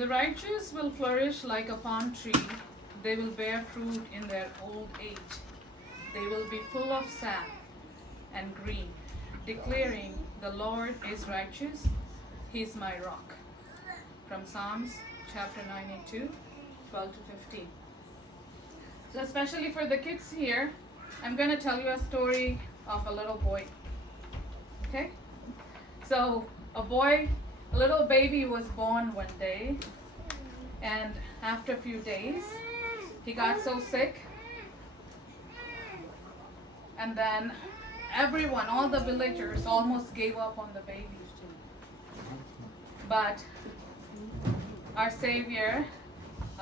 The righteous will flourish like a palm tree. They will bear fruit in their old age. They will be full of sap and green, declaring, "The Lord is righteous. He is my rock." From Psalms chapter 92, 12 to 15. So especially for the kids here, I'm going to tell you a story of a little boy. Okay? So a little baby was born one day, and after a few days, he got so sick, and then everyone, all the villagers almost gave up on the baby. But our Savior,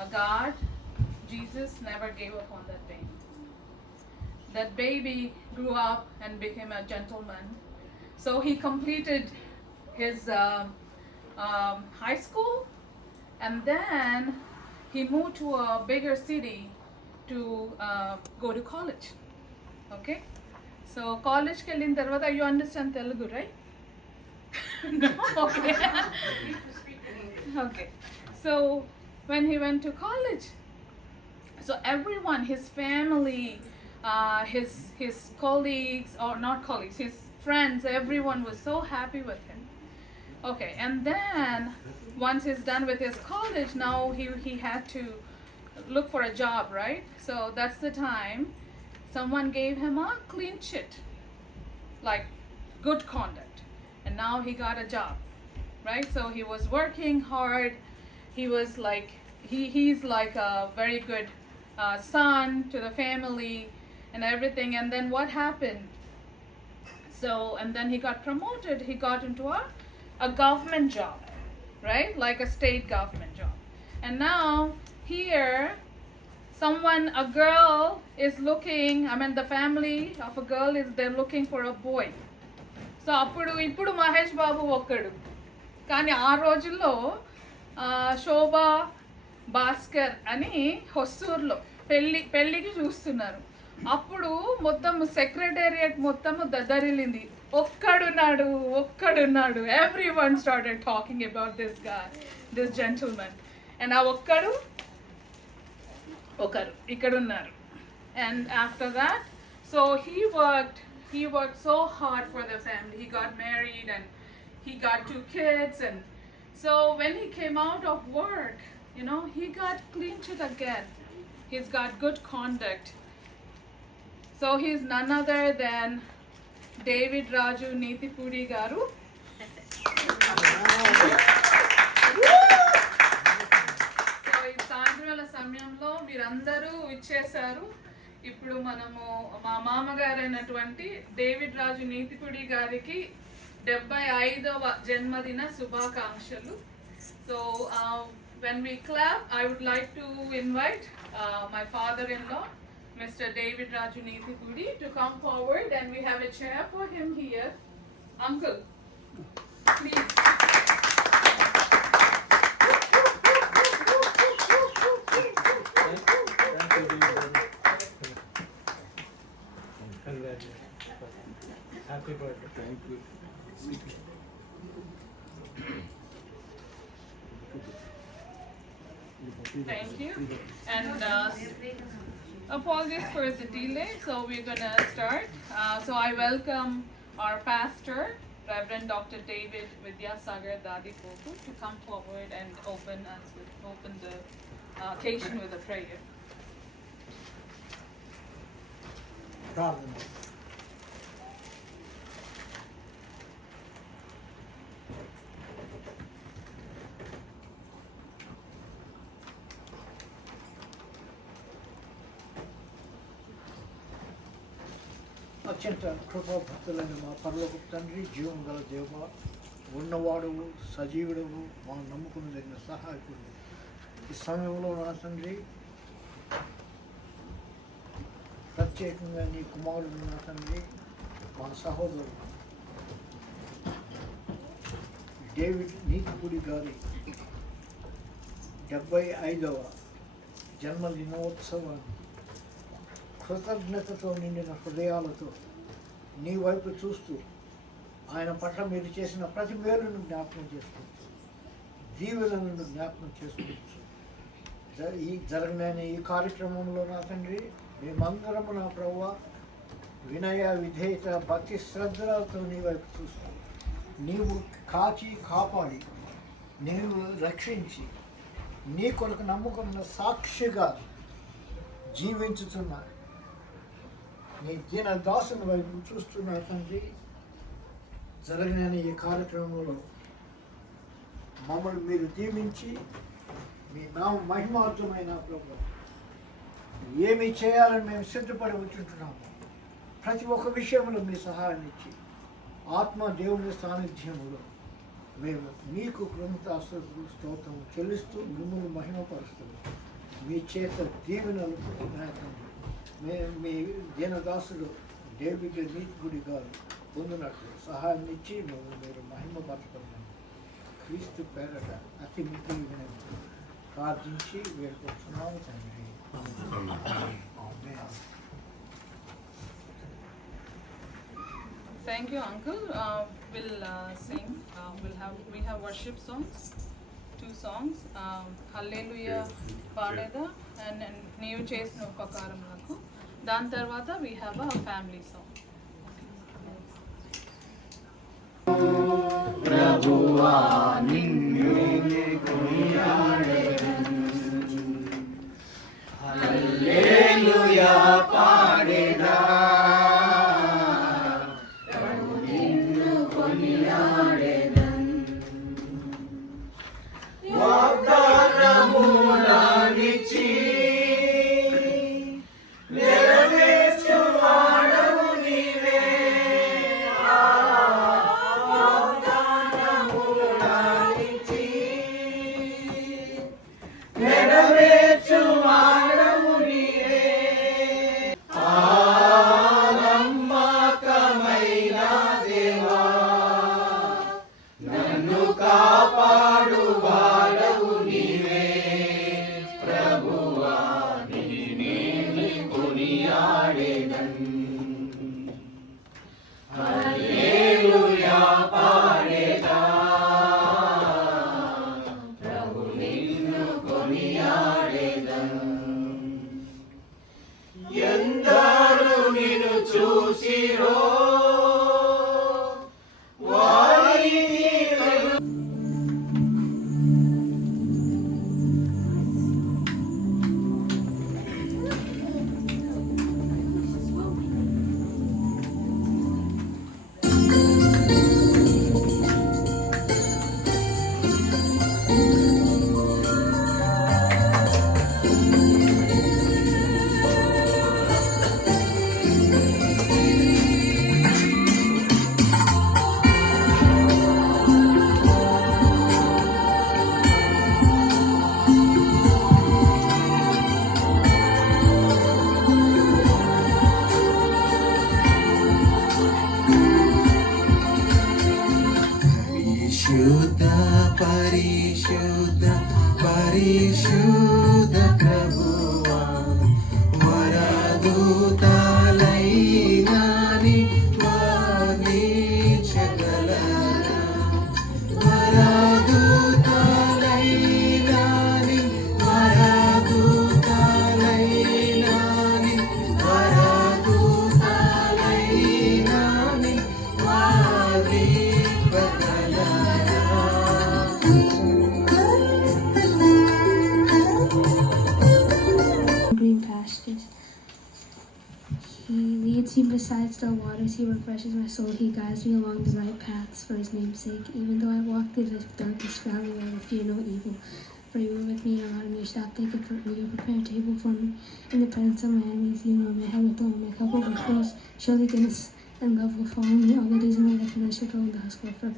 a God, Jesus, never gave up on that baby. That baby grew up and became a gentleman. So he completed his high school, and then he moved to a bigger city to go to college. Okay? So college ke ellin tarvata, you understand Telugu, right? No? Okay. Okay. So when he went to college, so everyone, his family, his colleagues, or not colleagues, his friends, everyone was so happy with him. Okay, and then once he's done with his college, now he had to look for a job, right? So that's the time someone gave him a clean sheet, like good conduct, and now he got a job, right? So he was working hard. He was like he's like a very good son to the family and everything. And then what happened? So and then he got promoted. He got into a government job, right? Like a state government job. And now here a girl is looking, the family of a girl they're looking for a boy. So ఇప్పుడు మహేష్ బాబు ఒక్కడు, కానీ ఆ రోజుల్లో శోభా భాస్కర్ అని హొස්සూరులో పెళ్ళికి చూస్తున్నారు. అప్పుడు మొత్తం సెక్రటేరియట్ మొత్తము దద్దరిల్లింది. ఒక్కడున్నాడు. Everyone started talking about this guy, this gentleman. And ఆ ఒకరు ఇక్కడ ఉన్నారు. And after that, so he worked so hard for the family. He got married and he got 2 kids. And so when he came out of work, he got clean sheet again. He's got good conduct. So he's none other than David Raju Neethipudi garu. So ఈ సాయంత్రాల సమయంలో మీరందరూ ఇచ్చేశారు. ఇప్పుడు మనము మా మామగారు అయినటువంటి David రాజు నీతిపుడి గారికి 75వ జన్మదిన శుభాకాంక్షలు. So when we clap, I would like to invite my father-in-law, Mr. David Raju Neethipudi, to come forward, and we have a chair for him here. Uncle, please. Happy birthday. Thank you. Thank you. And apologies for the delay, so we're gonna start. So I welcome our pastor, Reverend Dr. David Vidyasagar Dadipoku, to come forward and open the occasion with a prayer. ప్రార్థన. అత్యంత కృపాభక్తులైన మా పరలోకపు తండ్రి, జీవం గల దేవ, ఉన్నవాడువు, సజీవుడవు, మనం నమ్ముకున్న సహాయకుడు, ఈ సమయంలో నా తండ్రి ప్రత్యేకంగా నీ కుమారుడు నా తండ్రి, మా సహోదరుడు డేవిడ్ నీతిపుడి గారి 75వ జన్మదినోత్సవాన్ని కృతజ్ఞతతో నిండిన హృదయాలతో నీ వైపు చూస్తూ ఆయన పట్ల మీరు చేసిన ప్రతి మేలును జ్ఞాపకం చేసుకుంటూ దీవెనలను జ్ఞాపకం చేసుకోవచ్చు. ఈ జరగలేని ఈ కార్యక్రమంలో నా తండ్రి మేమందరము నా ప్రభువా వినయ విధేయత భక్తి శ్రద్ధలతో నీ వైపు చూస్తాం. నీవు కాచి కాపాడి నీవు రక్షించి నీ కొరకు నమ్ముకున్న సాక్షిగా జీవించుతున్నా నీ దీన దాసుని వైపు చూస్తున్నా తండ్రి. జరగని ఈ కార్యక్రమంలో మమ్మల్ని మీరు దీవించి మీ నామ మహిమార్థమైన ప్రభు ఏమి చేయాలని మేము సిద్ధపడి ఉంచుంటున్నాము. ప్రతి ఒక్క విషయంలో మీ సహాయాన్ని ఇచ్చి ఆత్మ దేవుని సాన్నిధ్యంలో మేము మీకు కృతజ్ఞతాస్తుతులు స్తోత్రం చెల్లిస్తూ మిమ్మల్ని మహిమపరుస్తున్నాం. మీ చేత దీవెనలు మీ దీనదాసుడు డేవిడ్ నీతిగుడి గారు పొందినట్లు సహాయం ఇచ్చి మేము మీరు మహిమపరచుకున్నాం. క్రీస్తు పేరట అతి మిగిలిన ప్రార్థించి వేడుకొచ్చున్నాము తండ్రి. Thank you, Uncle. We'll sing. We have worship songs, 2 songs. Hallelujah Padeda and Neevu Chesina Upakaramulaku. Dan tarvata we have a family song. Prabhuva ninnu kuniyadenu Hallelujah Padeda పరిశుద్ధ ప్రభువా వరదూతలైనాని వర్ణించగలరా వరదూతలైనాని వరదూతలైనాని వరదూతలైనాని వర్ణించగలరా. Green pastures. He leads me beside still waters. He refreshes my soul. He guides me along the right paths for his name's sake. Even though I walk through the darkest valley, I will fear no evil. For you are with me, your rod and your staff, they comfort me. You prepare a table for me in the presence of my enemies. You know my head with oil, my cup overflows. Surely goodness and love will follow me all the days of my life, and I shall dwell in the house of God forever.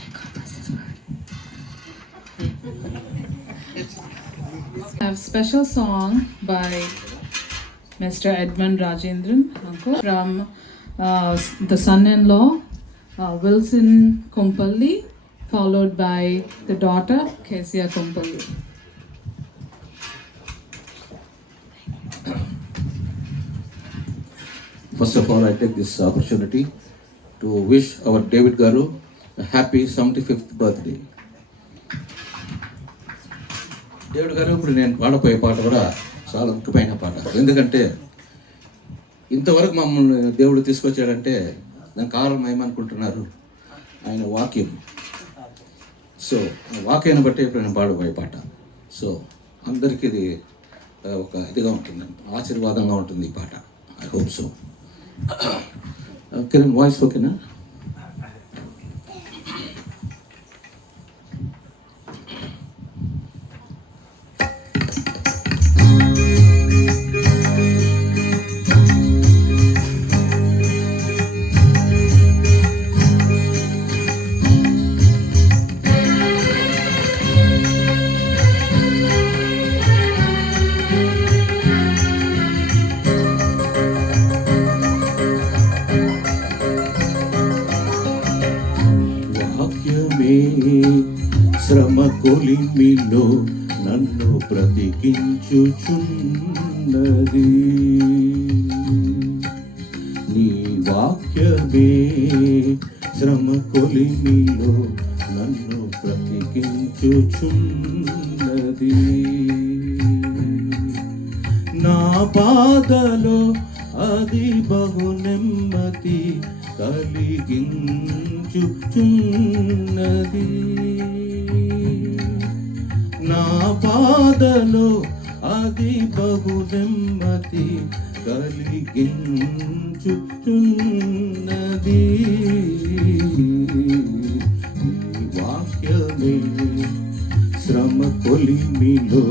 May God bless His word. I have special song by Mr. Edmund Rajendran uncle, from the son-in-law Wilson Kompalli, followed by the daughter Kezia Kompalli. First of all, I take this opportunity to wish our David Garu happy 75th birthday. దేవుడు గారు, ఇప్పుడు నేను పాడపోయే పాట కూడా చాలా ముఖ్యమైన పాట. ఎందుకంటే ఇంతవరకు మమ్మల్ని దేవుడు తీసుకొచ్చాడంటే దానికి కారణం ఏమనుకుంటున్నారు? ఆయన వాక్యం. సో వాక్యాన్ని బట్టి ఇప్పుడు నేను పాడబోయే పాట. సో అందరికీ ఇది ఒక ఇదిగా ఉంటుంది, ఆశీర్వాదంగా ఉంటుంది ఈ పాట. I hope so. Kiran voice ఓకేనా? శ్రమ కొలిమిలో నన్ను బ్రతికించుచున్నది. నీ వాక్యమే శ్రమ కొలిమిలో నన్ను బ్రతికించుచున్నది. నా బాధలో అది బహు నెమ్మది కలిగించుచున్నది. నా బాధలో అది బహు నెమ్మది కలిగించుచున్నది. వాక్యమే శ్రమ కొలిమిలో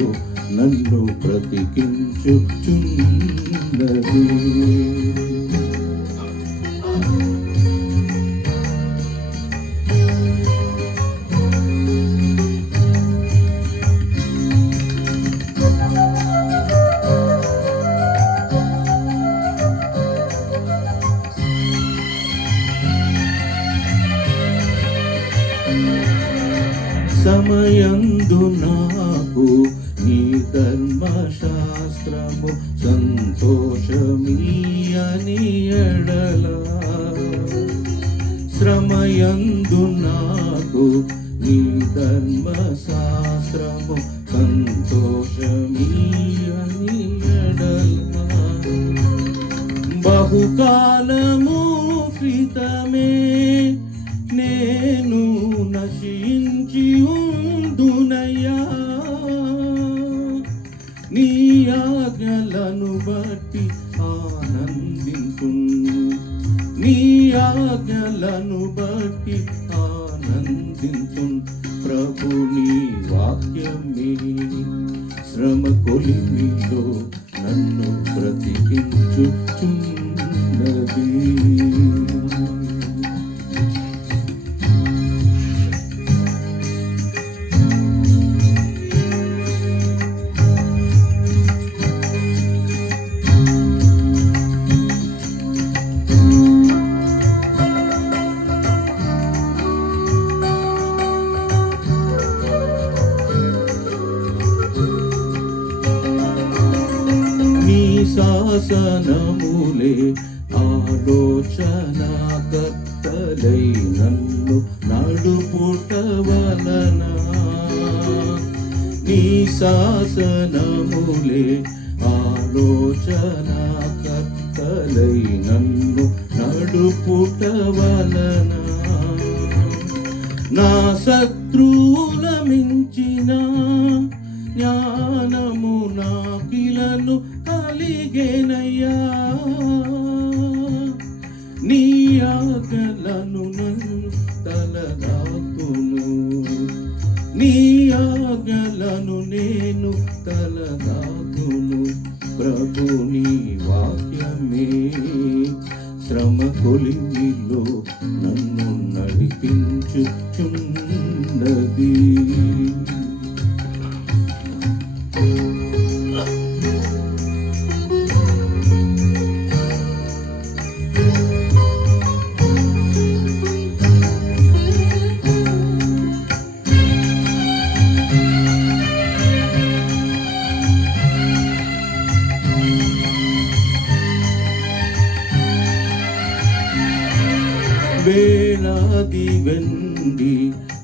నన్ను బ్రతికించుచున్నది. సమయందు నాకు నీ ధర్మశాస్త్రము సంతోషమీయని ఎడల. శ్రమయందు నాకు నీ ధర్మశాస్త్రము సంతోషమీయని ఎడల. బహుకాలము క్రితమే నేను నశించి ఉందునయ్యా. నీ ఆజ్ఞలను బట్టి ఆనందింతును. నీ ఆజ్ఞలను బట్టి ఆనందింతును. ప్రభు నీ వాక్యమే శ్రమ కొలిమిలో నన్ను బ్రతికించుచున్నది. శాసనములే ఆలోచన కర్తలై నన్ను నడుపుట వలన. నీ శాసనములే ఆలోచన కర్తలై నన్ను నడుపుట వలన. నా శత్రువుల మించిన జ్ఞానము నాకిలను కలిగేనయ్యా. నీ ఆజ్ఞలను నన్ను తలదాతును. నీ ఆజ్ఞలను నేను తలదాతును. ప్రభు నీ వాక్యమే శ్రమ కొలిమిలో నన్ను నడిపించుచున్నది. వేలాది వెండి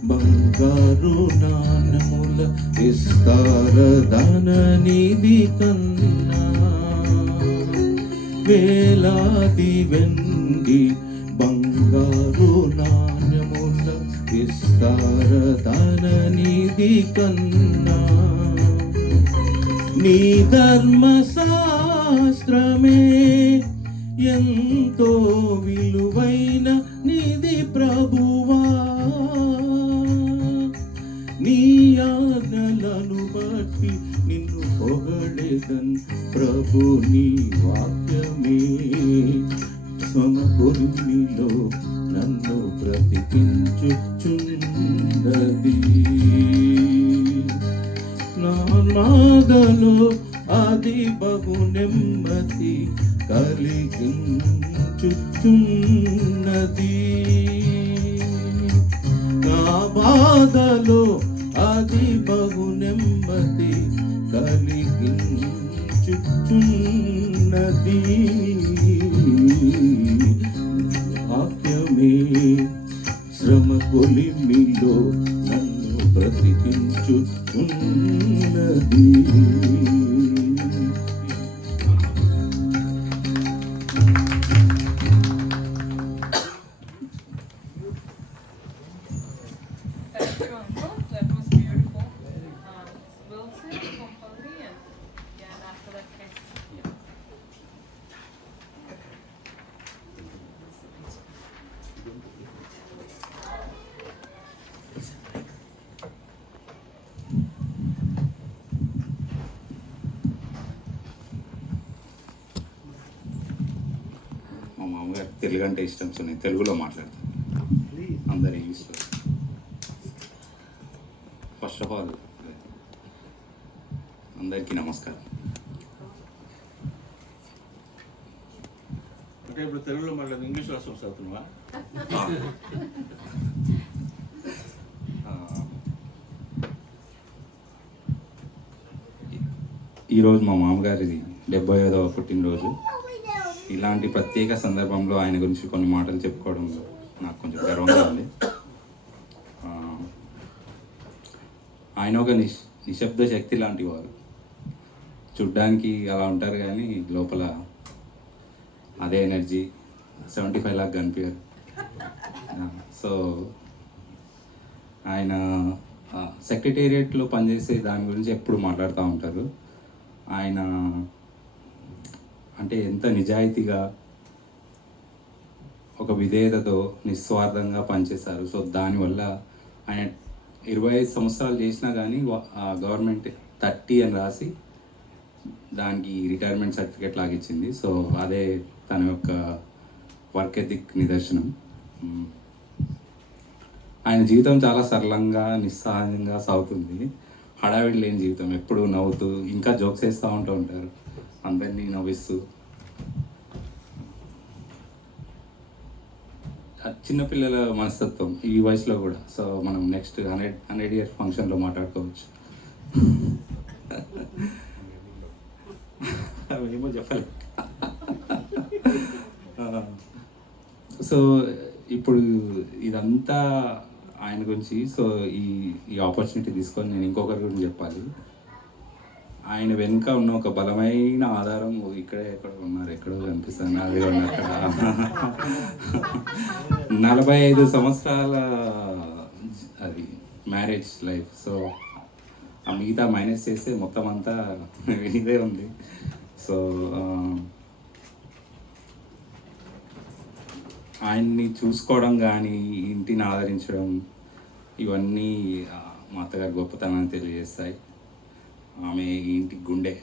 బంగారు నాణముల విస్తార ధన నిధి కన్నా వేలాది వెండి బంగారు నాణముల విస్తార ధన నిధి కన్నా నీ ధర్మశాస్త్రమే ఎంతో విలువైన నిధి ప్రభువా నీ ఆజ్ఞలను బట్టి నిన్ను పొగడెదన్ ప్రభు నీ వాక్యమే సమకొలిమిలో నన్ను బ్రతికించుచున్నది నా మాదలో అది బహు నెమ్మది కలిగించుచున్నది నా బాధలో అది బహు నెమ్మది కలిగించుచున్నది వాక్యమే శ్రమ కొలిమిలో నన్ను బ్రతికించుచున్నది Thank you, Uncle. That was beautiful. Wilson from Pali and after that, Casey. Yeah. మా మామగారు తెలుగు అంటే ఇష్టం, సో నేను తెలుగులో మాట్లాడతాను. అందరు ఇంగ్లీష్లో. ఫస్ట్ ఆఫ్ ఆల్ అందరికీ నమస్కారం. అంటే ఇప్పుడు తెలుగులో మాట్లాడి ఇంగ్లీష్ రాష్ట్రం చదువుతున్నావా? ఈరోజు మా మామగారిది 75వ పుట్టినరోజు. ఇలాంటి ప్రత్యేక సందర్భంలో ఆయన గురించి కొన్ని మాటలు చెప్పుకోవడం నాకు కొంచెం గర్వంగా ఉంది. ఆయన ఒక నిశ్శబ్ద శక్తి లాంటి వారు. చూడ్డానికి అలా ఉంటారు కానీ లోపల అదే ఎనర్జీ 75 లాగా కనిపించారు. సో ఆయన సెక్రటేరియట్లో పనిచేసే దాని గురించి ఎప్పుడు మాట్లాడుతూ ఉంటారు. ఆయన అంటే ఎంత నిజాయితీగా ఒక విధేయతతో నిస్వార్థంగా పనిచేశారు. సో దానివల్ల ఆయన 25 సంవత్సరాలు చేసినా కానీ గవర్నమెంట్ 30 అని రాసి దానికి రిటైర్మెంట్ సర్టిఫికేట్ లాగిచ్చింది. సో అదే తన యొక్క వర్క్ ఎథిక్ నిదర్శనం. ఆయన జీవితం చాలా సరళంగా నిస్సహజంగా సాగుతుంది. హడావిడి లేని జీవితం, ఎప్పుడు నవ్వుతూ ఇంకా జోక్స్ వేస్తూ ఉంటారు, అందరినీ నవ్విస్తూ. చిన్నపిల్లల మనస్తత్వం ఈ వయసులో కూడా. సో మనం నెక్స్ట్ 100 ఇయర్ ఫంక్షన్లో మాట్లాడుకోవచ్చు. ఏమో చెప్పలేదు. సో ఇప్పుడు ఇదంతా ఆయన గురించి. సో ఈ ఆపర్చునిటీ తీసుకొని నేను ఇంకొకరి గురించి చెప్పాలి. ఆయన వెనుక ఉన్న ఒక బలమైన ఆధారం ఇక్కడే ఎక్కడో ఉన్నారు, ఎక్కడో కనిపిస్తాను, అది ఉన్నారు అక్కడ. 45 సంవత్సరాల అది మ్యారేజ్ లైఫ్. సో ఆ మిగతా మైనస్ చేస్తే మొత్తం అంతా ఇదే ఉంది. సో ఆయన్ని చూసుకోవడం కానీ ఇంటిని ఆదరించడం ఇవన్నీ మా అత్తగారి గొప్పతనాన్ని తెలియజేస్తాయి. ఆమె ఇంటికి గుండె.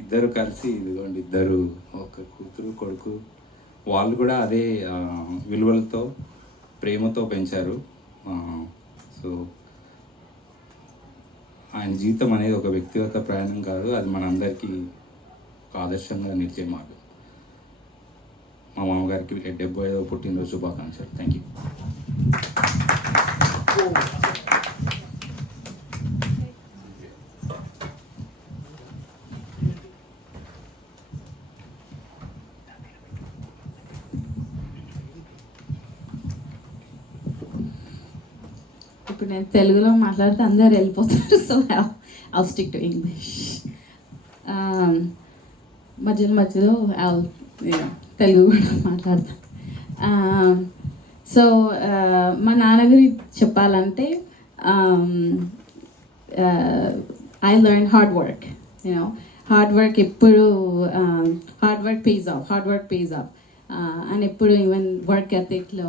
ఇద్దరు కలిసి ఇదిగోండి, ఇద్దరు ఒక కూతురు కొడుకు. వాళ్ళు కూడా అదే విలువలతో ప్రేమతో పెంచారు. సో ఆయన జీవితం అనేది ఒక వ్యక్తిగత ప్రయాణం కాదు, అది మనందరికీ ఒక ఆదర్శంగా నిలిచే మాట. మా మామగారికి 75వ పుట్టినరోజు శుభాకాంక్షలు. Thank you. ఇప్పుడు నేను తెలుగులో మాట్లాడితే అందరు వెళ్ళిపోతారు, so I'll stick to English. మధ్యలో తెలుగు కూడా మాట్లాడతాను. సో మా నాన్న గురించి చెప్పాలంటే I learn hard work. Hard work ఎప్పుడు హార్డ్ వర్క్ పేజ్ ఆఫ్ అని ఎప్పుడు ఈవెన్ వర్క్ ఎథిక్లో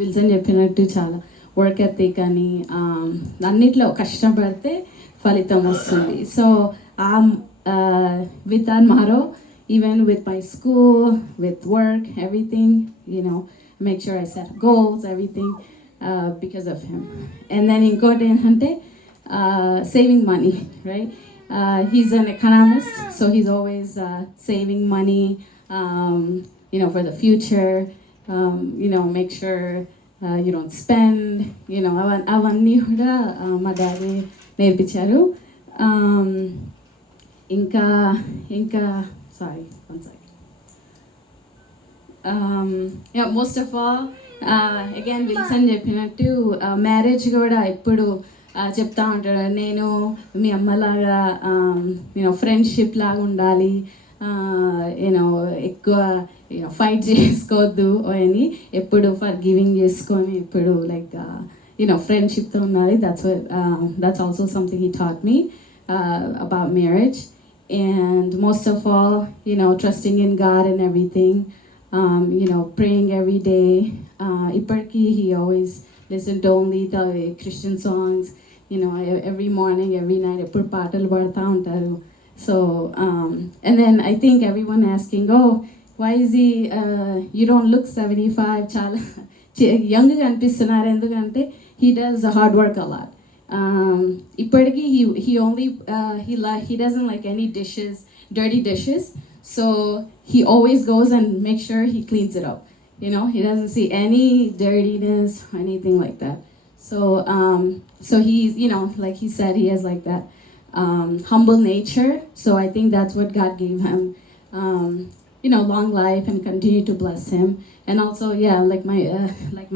విల్సన్ చెప్పినట్టు చాలా వర్క్ ఎథిక్ అని అన్నిట్లో కష్టపడితే ఫలితం వస్తుంది. So with that motto, even with my school, with work, everything, make sure I set goals, everything, because of him. And then inkote ante saving money, right? He's an economist, so he's always saving money, for the future. Make sure you don't spend, avanni kuda ma daddy nerpicharu. ఇంకా sorry, one second. Most of all, again Wilson చెప్పినట్టు marriage కూడా ఎప్పుడు చెప్తా ఉంటాడు, నేను మీ అమ్మలాగా friendship లాగా ఉండాలి, ఎక్కువ ఫైట్ చేసుకోవద్దు అని ఎప్పుడు ఫర్గివింగ్ చేసుకొని ఎప్పుడు లైక్ ఫ్రెండ్షిప్తో ఉండాలి. That's also something he taught me about marriage. And most of all, trusting in God and everything, praying every day. Iparki, he always listened to only the Christian songs, every morning, every night, eppudu paatalu paadta untaru. So, and then I think everyone asking, oh, why is he, you don't look 75, chala young ga anpistunnaru, endukante he does hard work a lot. Ippardiki he doesn't like any dirty dishes, so he always goes and makes sure he cleans it up. He doesn't see any dirtiness or anything like that. So he's like he said, he has like that humble nature. So I think that's what God gave him, long life, and continue to bless him. And also, like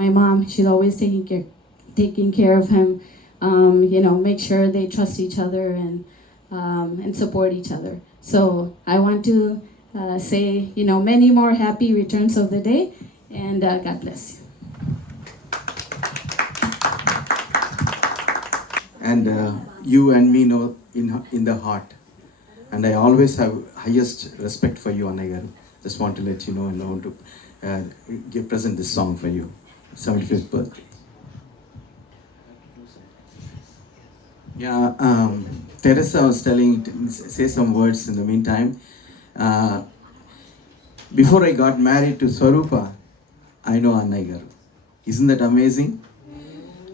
my mom, she's always taking care of him. Make sure they trust each other and support each other. So I want to say, many more happy returns of the day, and God bless you. And you and me know in the heart, and I always have highest respect for you, Annai garu. Just want to let you know, and I want to present this song for you, 75th birthday. Yeah, Teresa was say some words in the meantime. Before I got married to Swarupa, I know Annai garu. Isn't that amazing?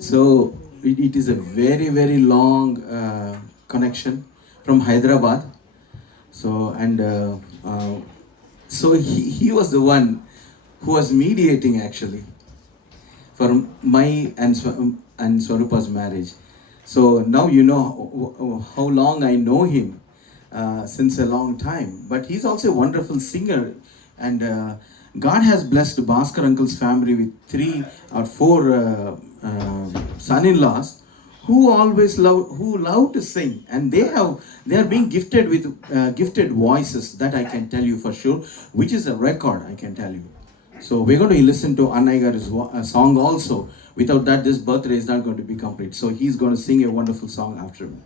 So it is a very, very long connection from Hyderabad. So he was the one who was mediating actually for my and Swarupa's marriage. So now you know how long I know him, since a long time. But he's also a wonderful singer, and God has blessed Bhaskar uncle's family with 3 or 4 son-in-laws who love to sing, and they are being gifted with gifted voices, that I can tell you for sure, which is a record, I can tell you. So we're going to listen to Annai garu's song also. Without that, this birthday is not going to be complete. So he's going to sing a wonderful song after me.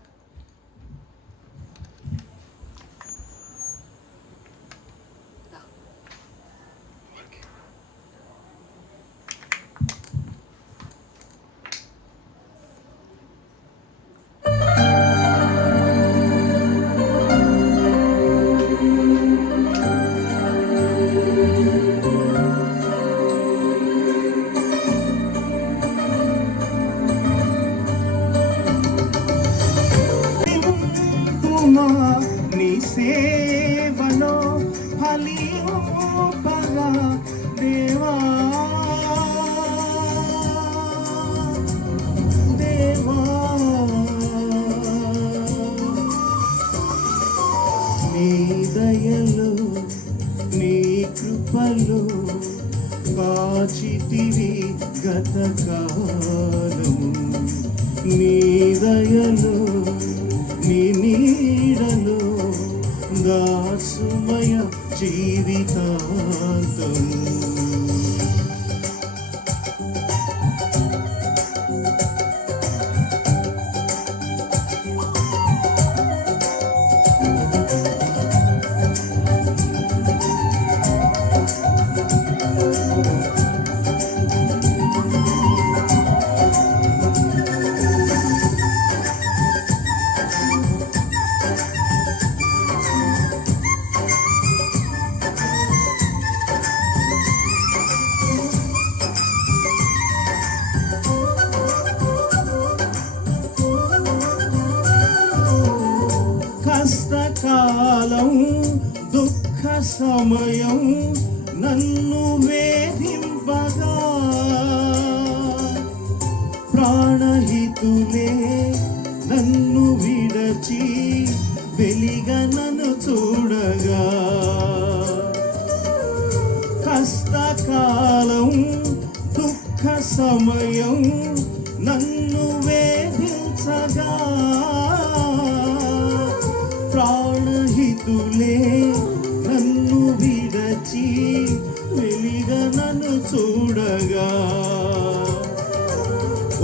కాచితివి గతకాలము నీ దయలో నీ నీడలో దాసుమయ జీవితాంతము కష్టకాలం దుఃఖ సమయం నన్ను వేధింపగా ప్రాణహితులే నన్ను విడచి వెలిగా నన్ను చూడగా కష్టకాలం దుఃఖ సమయం నన్ను వేధించగా ప్రాణహితులే నన్ను విడచి వెలిగా నన్ను చూడగా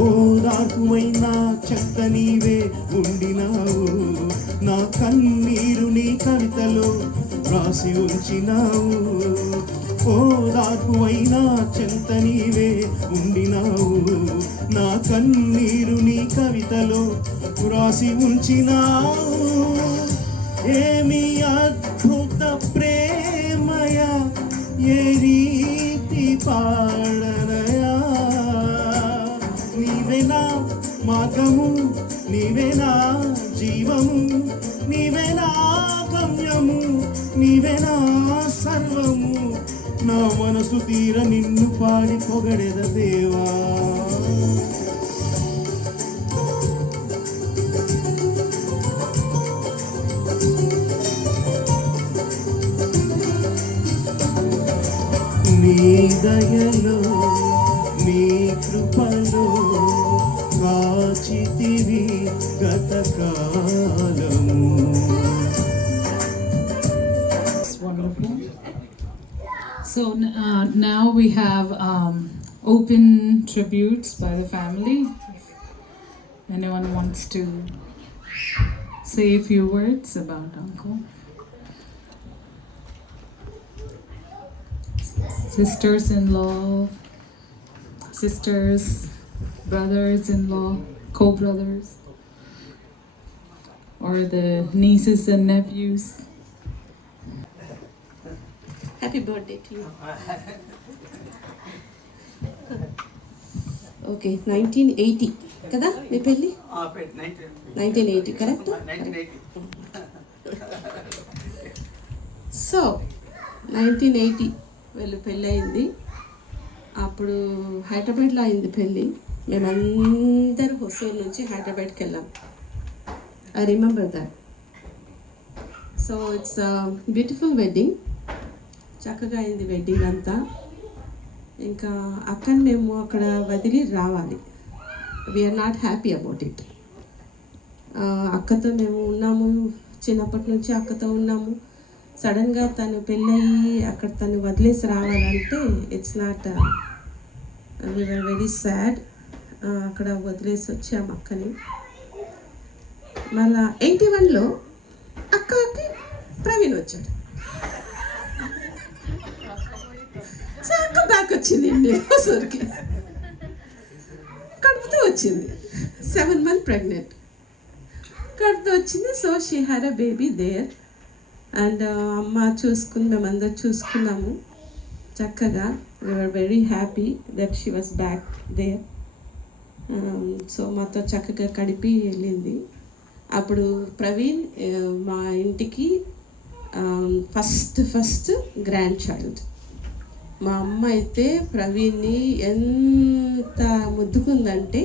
ఓదార్పుమైన చెత్త నీవే ఉండినావు నా కన్నీరు నీ కవితలో రాసి ఉంచినావు ఓదార్పుమైన చెంత నీవే ఉండినావు నా కన్నీరు నీ కవితలో రాసి ఉంచినావు ఏమి అద్భుత ప్రేమయ ఏ రీతి పాడనయా నీవేనా మార్గము నీవేనా జీవము నీవేనా గమ్యము నీవేనా సర్వము నా మనసు తీర నిన్ను పాడి పొగడెద దేవా నీ దయలో నీ కృపలో కాచితివి గతకాలము Wonderful. So now we have open tributes by the family. If anyone wants to say a few words about Uncle. Sisters-in-law, sisters, brothers-in-law, co-brothers, or the nieces and nephews. Happy birthday to you. Okay, 1980 కదా మీ పెళ్ళి 1980 correct so 1980 వీళ్ళు పెళ్ళి అయింది అప్పుడు హైదరాబాద్లో అయింది పెళ్ళి మేమందరూ హొసూర్ నుంచి హైదరాబాద్కి వెళ్ళాం I remember that so it's beautiful wedding చక్కగా అయింది వెడ్డింగ్ అంతా ఇంకా అక్కని మేము అక్కడ వదిలి రావాలి we're not happy about it అక్కతో మేము ఉన్నాము చిన్నప్పటి నుంచి అక్కతో ఉన్నాము సడన్గా తను పెళ్ళయి అక్కడ తను వదిలేసి రావాలంటే it's not we're very sad అక్కడ వదిలేసి వచ్చాము అక్కని మళ్ళా 81లో అక్కకి ప్రవీణ్ వచ్చాడు సో అక్క బ్యాక్ వచ్చింది ఇండియాకి కడుపుతో వచ్చింది 7 months ప్రెగ్నెంట్ కడుపుతో వచ్చింది so she had a baby there and అమ్మ చూసుకుని మేమందరం చూసుకున్నాము చక్కగా we're very happy that she was back there so మాతో చక్కగా కడిపి వెళ్ళింది అప్పుడు ప్రవీణ్ మా ఇంటికి ఫస్ట్ గ్రాండ్ చైల్డ్ మా అమ్మ అయితే ప్రవీణ్ని ఎంత ముద్దుకుందంటే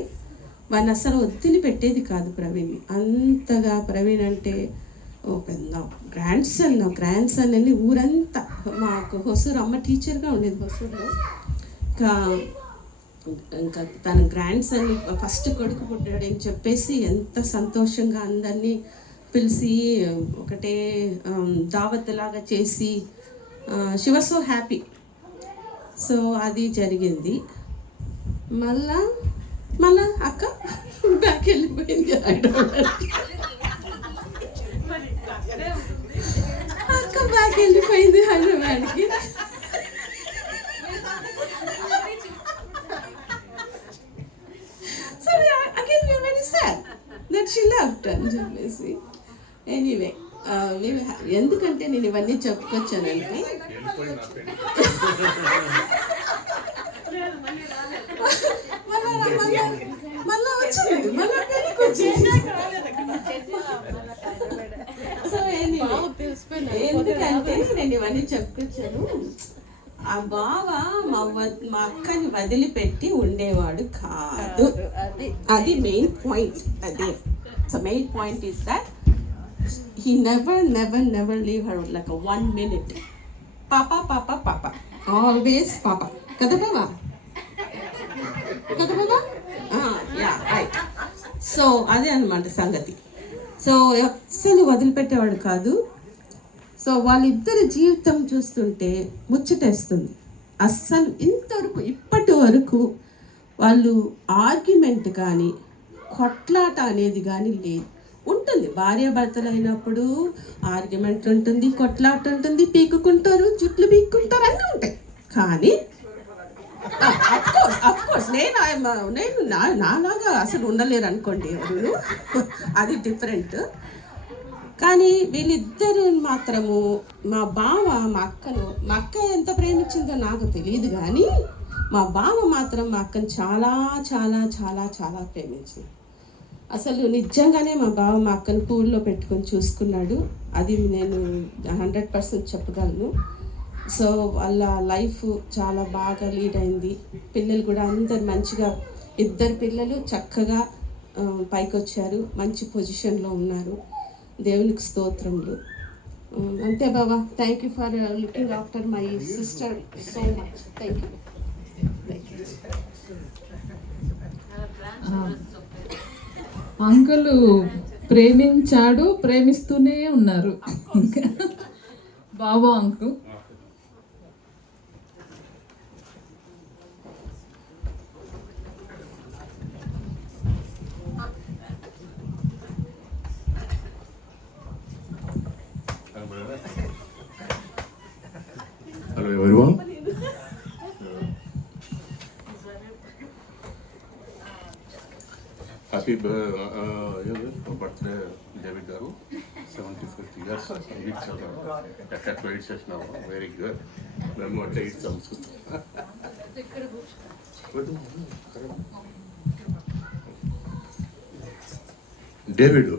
వాడిని అసలు వదిలి పెట్టేది కాదు ప్రవీణ్ని అంతగా ప్రవీణ్ అంటే ఓ పెద్ద గ్రాండ్ సన్ అని ఊరంతా మాకు హొసూరు అమ్మ టీచర్గా ఉండేది హొసూరులో ఇంకా ఇంకా తన గ్రాండ్ సన్ ఫస్ట్ కొడుకు పుట్టాడని చెప్పేసి ఎంత సంతోషంగా అందరినీ పిలిచి ఒకటే దావత్లాగా చేసి she was so happy. So అది జరిగింది. మళ్ళా అక్క బ్యాక్ వెళ్ళిపోయింది హైదరాబాద్కి. అక్క బ్యాక్ వెళ్ళిపోయింది హైదరాబాద్కి. So again we are very sad that she left అని చెప్పేసి. ఎనీవే ఎందుకంటే నేను ఇవన్నీ చెప్పుకొచ్చానంటే మళ్ళా వచ్చింది మళ్ళా పెళ్ళికి వచ్చింది. సో ఎందుకంటే నేను ఇవన్నీ చెప్పుకొచ్చాను. ఆ బావ మా అక్కని వదిలిపెట్టి ఉండేవాడు కాదు. అది మెయిన్ పాయింట్. అదే so main point is that he never leave her like a 1 minute. Papa always papa kada baba yeah right. So అదే అన్నమాట సంగతి. సో అస్సలు వదిలిపెట్టేవాడు కాదు. సో వాళ్ళిద్దరి జీవితం చూస్తుంటే ముచ్చటేస్తుంది. అస్సలు ఇంతవరకు ఇప్పటి వరకు వాళ్ళు ఆర్గ్యుమెంట్ కానీ కొట్లాట అనేది కానీ లేదు. ఉంటుంది, భార్యాభర్తలు అయినప్పుడు ఆర్గ్యుమెంట్ ఉంటుంది, కొట్లాట ఉంటుంది, పీకుకుంటారు, జుట్లు పీక్కుంటారు, అన్నీ ఉంటాయి. కానీ అఫ్కోర్స్ నేను నాలాగా అసలు ఉండలేరు అనుకోండి ఎవరు, అది డిఫరెంట్. కానీ వీళ్ళిద్దరు మాత్రము మా బావ మా అక్క ఎంత ప్రేమించిందో నాకు తెలియదు, కానీ మా బావ మాత్రం మా అక్కను చాలా చాలా చాలా చాలా ప్రేమించింది. అసలు నిజంగానే మా బావ మా అక్కను పూల్లో పెట్టుకొని చూసుకున్నాడు. అది నేను 100% చెప్పగలను. సో వాళ్ళ లైఫ్ చాలా బాగా లీడ్ అయింది. పిల్లలు కూడా అందరు మంచిగా, 2 పిల్లలు చక్కగా పైకి వచ్చారు, మంచి పొజిషన్లో ఉన్నారు. దేవునికి స్తోత్రములు. అంతే బాబా. Thank you for looking after my sister so much. Thank you. Uncle ప్రేమించాడు, ప్రేమిస్తూనే ఉన్నారు ఇంకా బాబు uncle. Hello everyone. Happy birthday, David Garu. 75 years. That's why it's just now very good. Then what day it's also. David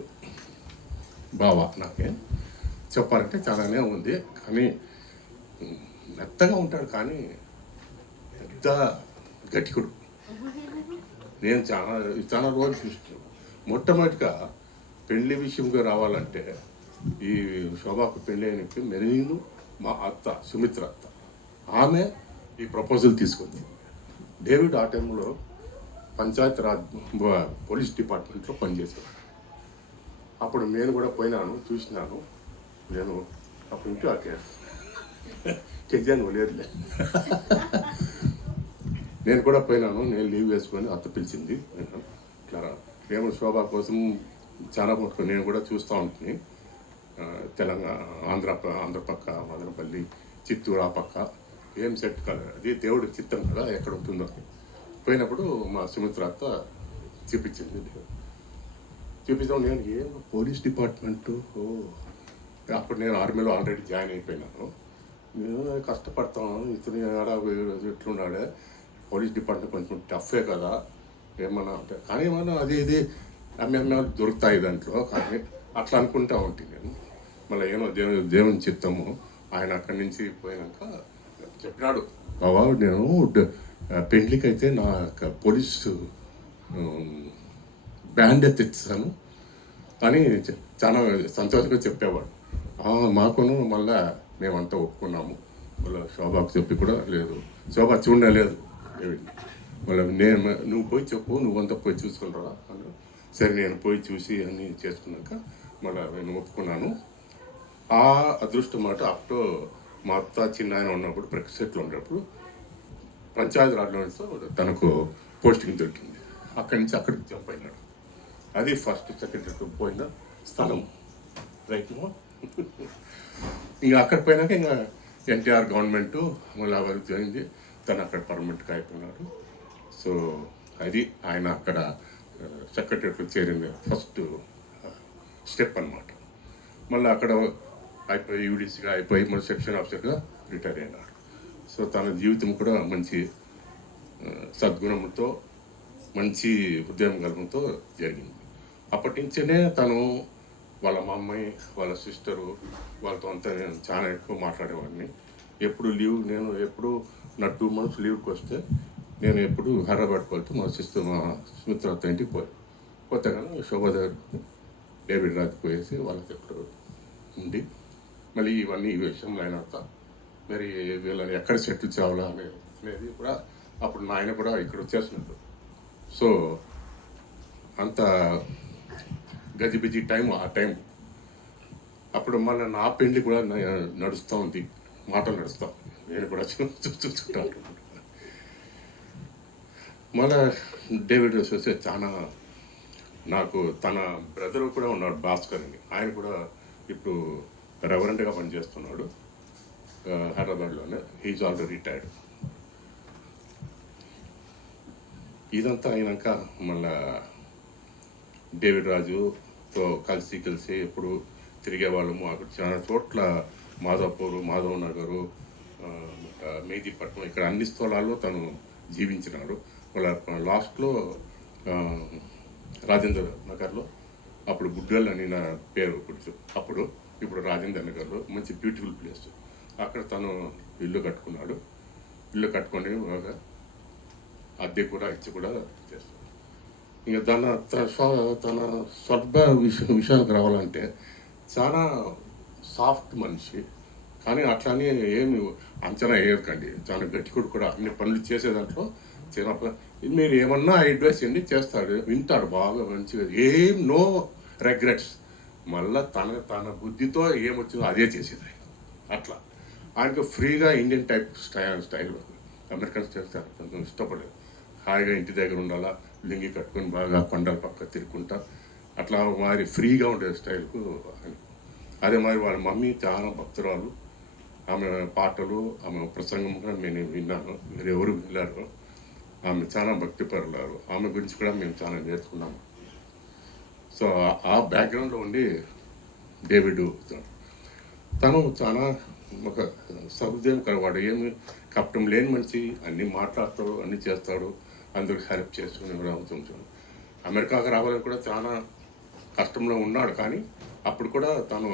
బావా నాకే చెప్పాలంటే చాలానే ఉంది, కానీ మెత్తగా ఉంటాడు, కానీ పెద్ద గట్టికుడు. నేను చాలా రోజులు చూస్తున్నాను. మొట్టమొదటిగా పెళ్లి విషయంగా రావాలంటే ఈ శోభాకు పెళ్ళి అయినప్పుడు మెరీను మా అత్త సుమిత్ర అత్త ఆమె ఈ ప్రపోజల్ తీసుకుంది. డేవిడ్ ఆ టైంలో పంచాయత్ రాజ్ పోలీస్ డిపార్ట్మెంట్లో పనిచేశాడు. అప్పుడు నేను కూడా పోయినాను, చూసినాను. నేను అప్పుడు ఇంటి ఆ కేసు చెయ్యాను లేదులే. నేను కూడా పోయినాను. నేను లీవ్ వేసుకొని అత్త పిలిచింది. ఇట్లా మేము శోభ కోసం చాలా మటుకు నేను కూడా చూస్తూ ఉంటుంది. తెలంగాణ ఆంధ్ర పక్క, మదనపల్లి, చిత్తూరు ఆ పక్క ఏం సెట్ కాదు, అది దేవుడి చిత్తం కదా ఎక్కడ ఉంటుందో. పోయినప్పుడు మా సుమిత్ర అత్త చూపించింది. చూపిస్తాం. నేను ఏం పోలీస్ డిపార్ట్మెంటు, అప్పుడు నేను ఆర్మీలో ఆల్రెడీ జాయిన్ అయిపోయినాను. నేను కష్టపడతాను, ఇతను ఎట్లున్నాడే, పోలీస్ డిపార్ట్మెంట్ కొంచెం టఫే కదా ఏమన్నా అంటే, కానీ ఏమన్నా అది ఇది అమ్మ దొరుకుతాయి దాంట్లో, కానీ అట్లా అనుకుంటా ఉంటుంది నేను. మళ్ళీ ఏమో దేవుని చిత్తము. ఆయన అక్కడి నుంచి పోయాక చెప్పినాడు, బాబా నేను పెళ్ళికైతే నా పోలీసు బ్యాండే తెచ్చాను అని చాలా సంతోషంగా చెప్పేవాడు. మాకును మళ్ళా మేమంతా ఒప్పుకున్నాము. మళ్ళీ శోభాకు చెప్పి కూడా లేదు, శోభ చూడలేదు, డేవిడ్ని. మళ్ళీ నేను నువ్వు పోయి చెప్పు, నువ్వంతా పోయి చూసుకుని రా అన్నాడు. సరే నేను పోయి చూసి అన్నీ చేసుకున్నాక మళ్ళీ నేను ఒప్పుకున్నాను. ఆ అదృష్టం మాట అప్పుడు మా అత్త చిన్న ఆయన ఉన్నప్పుడు ప్రెసిడెంట్లో ఉన్నప్పుడు పంచాయతీరాజ్లో తనకు పోస్టింగ్ దొరికింది. అక్కడి నుంచి అక్కడికి జంప్ అయినాడు. అది ఫస్ట్ సెక్రటరీ పోయిన స్థలం రైతులో. ఇంకా అక్కడ పోయినాక ఇంకా ఎన్టీఆర్ గవర్నమెంటు మళ్ళీ అభివృద్ధి అయింది. తను అక్కడ పర్మనెంట్గా అయిపోయినాడు. సో అది ఆయన అక్కడ సెక్రటరీలో చేరింది ఫస్ట్ స్టెప్ అన్నమాట. మళ్ళీ అక్కడ అయిపోయి యూడీసీగా అయిపోయి మళ్ళీ సెక్షన్ ఆఫీసర్గా రిటైర్ అయినాడు. సో తన జీవితం కూడా మంచి సద్గుణంతో మంచి ఉద్యమం గర్భంతో జరిగింది. అప్పటి నుంచేనే తను వాళ్ళ మా అమ్మాయి వాళ్ళ సిస్టరు వాళ్ళతో అంతా నేను చాలా ఎక్కువ మాట్లాడేవాడిని. ఎప్పుడు లీవ్ నేను ఎప్పుడు నా 2 months లీవ్కి వస్తే నేను ఎప్పుడు హైదరాబాద్కి వెళ్తే మా సిస్టర్ మా సుమిత్రత ఇంటికి కొత్తగా శోభాదర్ డేవిడ్ రాజు పోయేసి వాళ్ళ దగ్గర ఉండి మళ్ళీ ఇవన్నీ ఈ విషయంలో అయినంత మరి వీళ్ళని ఎక్కడ సెటిల్ చేయాలా అనేది కూడా అప్పుడు మా ఆయన కూడా ఇక్కడ వచ్చేసినట్టు. సో అంత గజిబిజి టైం ఆ టైం. అప్పుడు మళ్ళీ నా పెళ్లి కూడా నడుస్తూ ఉంది, మాటలు నడుస్తాం, నేను కూడా చూసుకుంటాను. మళ్ళా డేవిడ్ చూస్తే చాలా నాకు తన బ్రదర్ కూడా ఉన్నాడు భాస్కర్ అని. ఆయన కూడా ఇప్పుడు రెవరెంట్గా పనిచేస్తున్నాడు హైదరాబాద్లోనే. He's already retired. ఇదంతా అయినాక మళ్ళా డేవిడ్ రాజుతో కలిసి ఎప్పుడు తిరిగేవాళ్ళము. అక్కడ చాలా చోట్ల మాధవ్ నగరు, మేదీపట్నం, ఇక్కడ అన్ని స్థలాల్లో తను జీవించినాడు. వాళ్ళ లాస్ట్లో రాజేంద్ర నగర్లో, అప్పుడు బుడ్డల్ అని నా పేరు ఇప్పుడు రాజేంద్ర నగర్లో మంచి బ్యూటిఫుల్ ప్లేస్. అక్కడ తను ఇల్లు కట్టుకున్నాడు. ఇల్లు కట్టుకొని బాగా అద్దె కూడా ఇచ్చి కూడా చేస్తాడు. ఇంకా తన స్వర్గ విషయానికి రావాలంటే చాలా సాఫ్ట్ మనిషి, కానీ అట్లానే ఏమి అంచనా వేయకండి. చాలా గట్టికుడు కూడా అన్ని పనులు చేసే దాంట్లో చిన్నప్పుడు మీరు ఏమన్నా అడ్వైస్ చేయండి చేస్తాడు, వింటాడు బాగా మంచిగా, ఏం నో రిగ్రెట్స్. మళ్ళీ తన బుద్ధితో ఏమొచ్చిందో అదే చేసేది. అట్లా ఆయనకు ఫ్రీగా Indian type style American style కొంచెం ఇష్టపడేది. హాయిగా ఇంటి దగ్గర ఉండాలా, లింగి కట్టుకొని బాగా కొండల పక్క తిరుగుకుంటా అట్లా మరి ఫ్రీగా ఉండే స్టైల్కు. అదే మరి వాళ్ళ మమ్మీ చాలా భక్తురాలు. ఆమె పాటలు, ఆమె ప్రసంగం కూడా నేను విన్నాను, మీరు ఎవరు విన్నారు. ఆమె చాలా భక్తిపరులారు. ఆమె గురించి కూడా మేము చాలా నేర్చుకున్నాము. సో ఆ బ్యాక్గ్రౌండ్లో ఉండి డేవిడ్ తను చాలా ఒక సహృదయం కలవాడు. ఏమి కప్పటం లేని మనిషి, అన్నీ మాట్లాడతాడు, అన్నీ చేస్తాడు, అందరికి హెల్ప్ చేసుకుని కూడా అవుతుంటాడు. అమెరికాకు రావాలని కూడా చాలా కష్టంలో ఉన్నాడు, కానీ అప్పుడు కూడా తను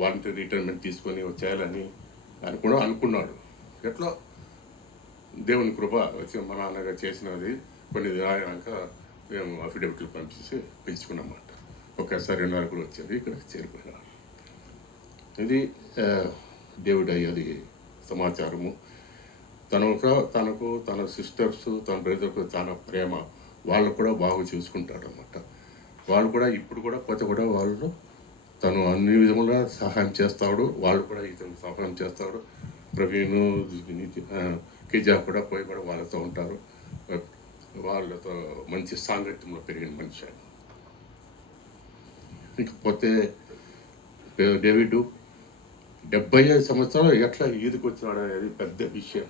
వాలంటీర్ రిటైర్మెంట్ తీసుకొని వచ్చేయాలని అని కూడా అనుకున్నాడు. ఎట్లా దేవుని కృప వచ్చి మా నాన్నగారు చేసినది కొన్ని అయినాక మేము అఫిడవిట్లు పంపించి పిలుచుకున్నమాట. ఒకేసారి 2 నెలలు కూడా వచ్చేది, ఇక్కడికి చేరిపోయినాడు. ఇది డేవిడ్ అయ్యేది సమాచారము. తనకు తన సిస్టర్స్, తన బ్రదర్కు చాలా ప్రేమ. వాళ్ళు కూడా బాగా చూసుకుంటాడు అన్నమాట. వాళ్ళు కూడా ఇప్పుడు కూడా పోతే కూడా వాళ్ళు తను అన్ని విధములుగా సహాయం చేస్తాడు. వాళ్ళు కూడా ఇతను సహాయం చేస్తాడు. ప్రవీణ్, కిజా కూడా పోయి కూడా వాళ్ళతో ఉంటారు. వాళ్ళతో మంచి సాంగత్యంలో పెరిగిన మనిషి ఆయన. ఇకపోతే డేవిడ్ 75 సంవత్సరాలు ఎట్లా ఈదుకు వచ్చినాడు అనేది పెద్ద విషయం.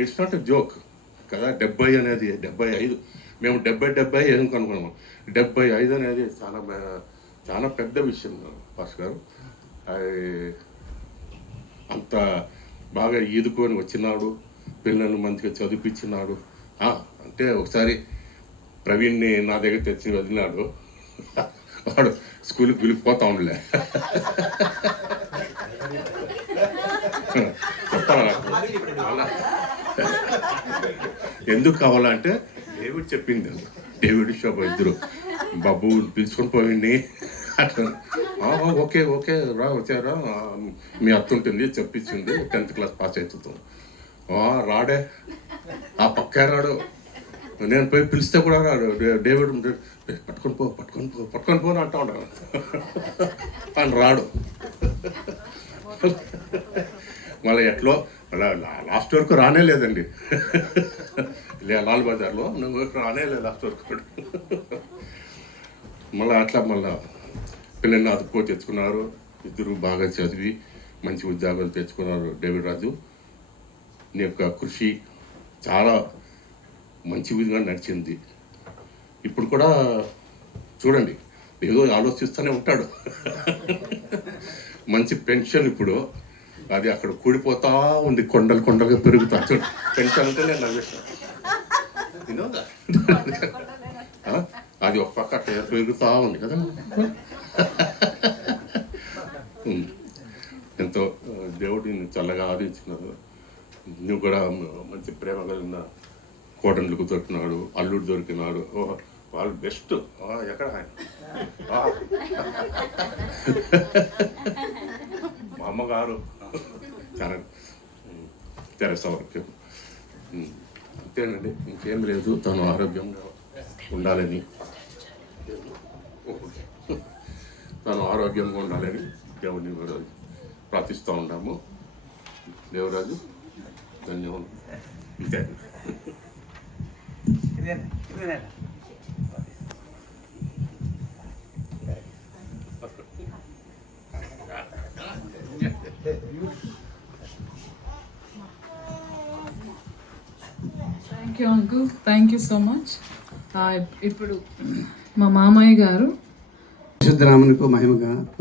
ఇట్స్ నాట్ ఎ జోక్ కదా. 70 అనేది 75, మేము 70 అనుకున్నాము. 75 అనేది చాలా చాలా పెద్ద విషయం భాస్కర్ గారు. అంత బాగా ఈదుకొని వచ్చినాడు, పిల్లలను మంచిగా చదివించినాడు. అంటే ఒకసారి ప్రవీణ్ని నా దగ్గర తెచ్చి వదిలినాడు. వాడు స్కూల్కి పిలిచిపోతా ఉండలే. చెప్తాను ఎందుకు కావాలంటే డేవిడ్ చెప్పింది. డేవిడ్ శోభ ఇద్దరు బాబు పిలుచుకొని పోయింది అట్లా. ఓకే రా వచ్చారా, మీ అత్త ఉంటుంది చెప్పించింది, 10th క్లాస్ పాస్ అవుతుంది. రాడే, ఆ పక్కే రాడు. నేను పోయి పిలిస్తే కూడా రాడు. డేవిడ్ పట్టుకొని పో అని అంటా ఉంటాను. అని రాడు. మళ్ళీ ఎట్లో లాస్ట్ వరకు రానే లేదండి. లాల్ బజార్లో నువ్వు రానే లేదు లాస్ట్ వరకు. మళ్ళీ పిల్లల్ని అదుపుకో తెచ్చుకున్నారు. ఇద్దరు బాగా చదివి మంచి ఉద్యోగాలు తెచ్చుకున్నారు. డేవిడ్ రాజు నీ యొక్క కృషి చాలా మంచి విధంగా నడిచింది. ఇప్పుడు కూడా చూడండి, ఏదో ఆలోచిస్తూనే ఉంటాడు. మంచి పెన్షన్ ఇప్పుడు అది అక్కడ కూడిపోతా ఉంది, కొండలుగా పెరుగుతా. పెన్షన్ అంటే నేను నవ్వేస్తాను. అది ఒక పక్క పెరుగుతూ ఉంది కదా. ఎంతో దేవుడు నిన్ను చల్లగా ఆదించినారు. నువ్వు కూడా మంచి ప్రేమ కలిగిన కోటండ్లకు దొరికినాడు, అల్లుడు దొరికినాడు. వాళ్ళు బెస్ట్. ఎక్కడ మా అమ్మగారు చాలా తెరసవరకు. అంతేనండి, ఇంకేం లేదు. తను ఆరోగ్యంగా ఉండాలని దేవుడిని ప్రార్థిస్తూ ఉన్నాము. దేవరాజు ధన్యవాదాలు. ఇంతే. Thank you uncle, thank you so much. ఇప్పుడు మా మామయ్య గారు. పరిశుద్ధనామమునకు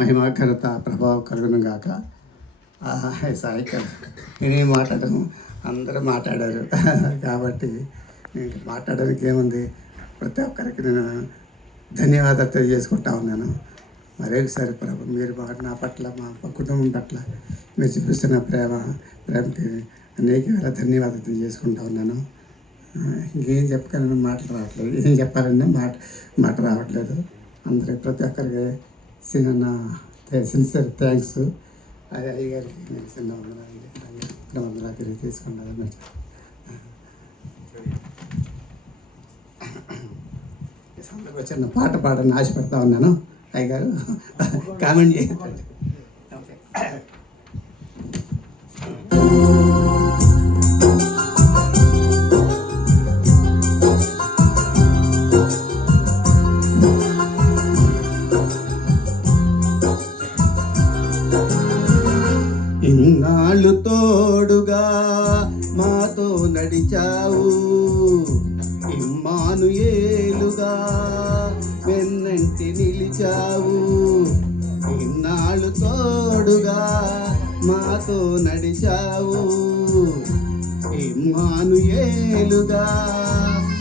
మహిమ ఘనత ప్రభావం కలుగును గాక. సాయి నేనేం మాట్లాడను, అందరూ మాట్లాడారు కాబట్టి నేను మాట్లాడడానికి ఏముంది. ప్రతి ఒక్కరికి నేను ధన్యవాదాలు తెలియజేసుకుంటా ఉన్నాను. మరొకసారి ప్రభు మీరు నా పట్ల, మా కుటుంబం పట్ల మీరు చూపిస్తున్న ప్రేమకి అనేక వేల ధన్యవాదాలు తెలియజేసుకుంటా ఉన్నాను. ఇంకేం చెప్పగలను, మాటలు రావట్లేదు. ఏం చెప్పాలన్నా మాట రావట్లేదు. అందరికి ప్రతి ఒక్కరికి సిన్సియర్ థ్యాంక్స్. అది అయ్యగారికి నేను చిన్న వందలా తిరిగి తీసుకున్నాను. ఈ సందర్భంగా చిన్న పాట పాడని ఆశపడతా ఉన్నాను. అయ్యగారు కామెంట్ చేయండి. ఇన్నాళ్ళు తోడుగా మాతో నడిచావు, ఇమ్మానుయేలుగా వెన్నంటి నిలిచావు. ఇన్నాళ్ళు తోడుగా మాతో నడిచావు, ఇమ్మానుయేలుగా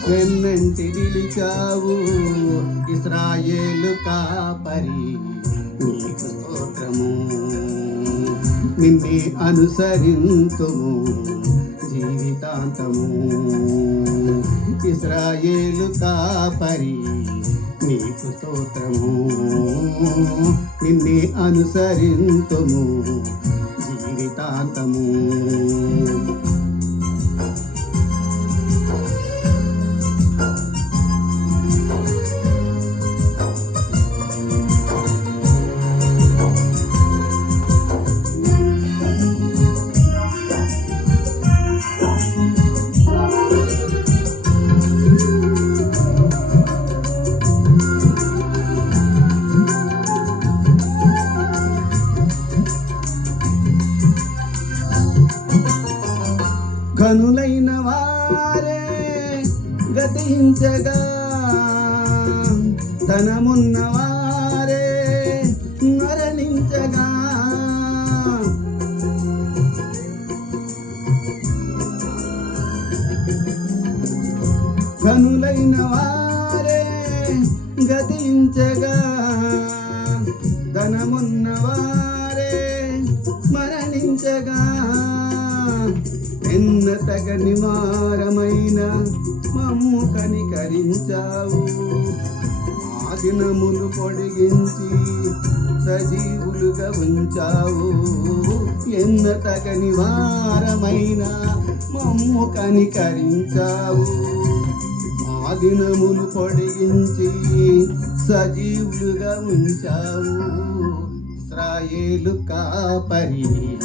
వెన్నంటి నిలిచావు. ఇశ్రాయేలు కాపరి నీకు స్తోత్రము, నిన్నే అనుసరింతుము జీవితాంతము. ఇశ్రాయేలు కాపరి నీకు స్తోత్రము, నిన్నే అనుసరింతుము జీవితాంతము. ఘనులైన వారే గతించగా, ధనమున్న వారే మరణించగా, ఘనులైన వారే గతించగా, ధనమున్న వారే మరణించగా. ఎన్నతగని మారమైన మమ్ము కనికరించావు, మా దినములు పొడిగించి సజీవులుగా ఉంచావు. ఎన్న తగని వారమైన మమ్ము కనికరించావు. మా దినములు పొడిగించి సజీవులుగా ఉంచావు. ఇశ్రాయేలు కాపరి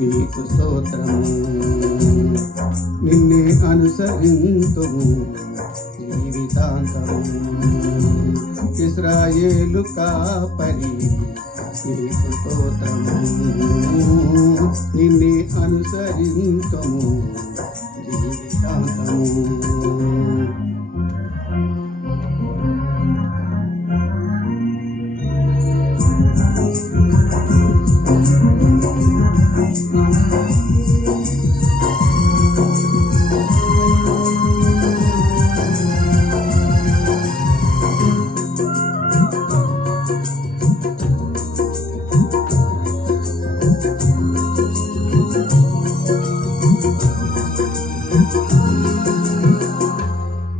నీకు స్తోత్రము. నిన్నే అనుసరింతుము జీవితాంతము. ఇశ్రాయేలు కాపరి నీకు స్తోత్రము. నిన్నే అనుసరింతుము జీవితాంతము.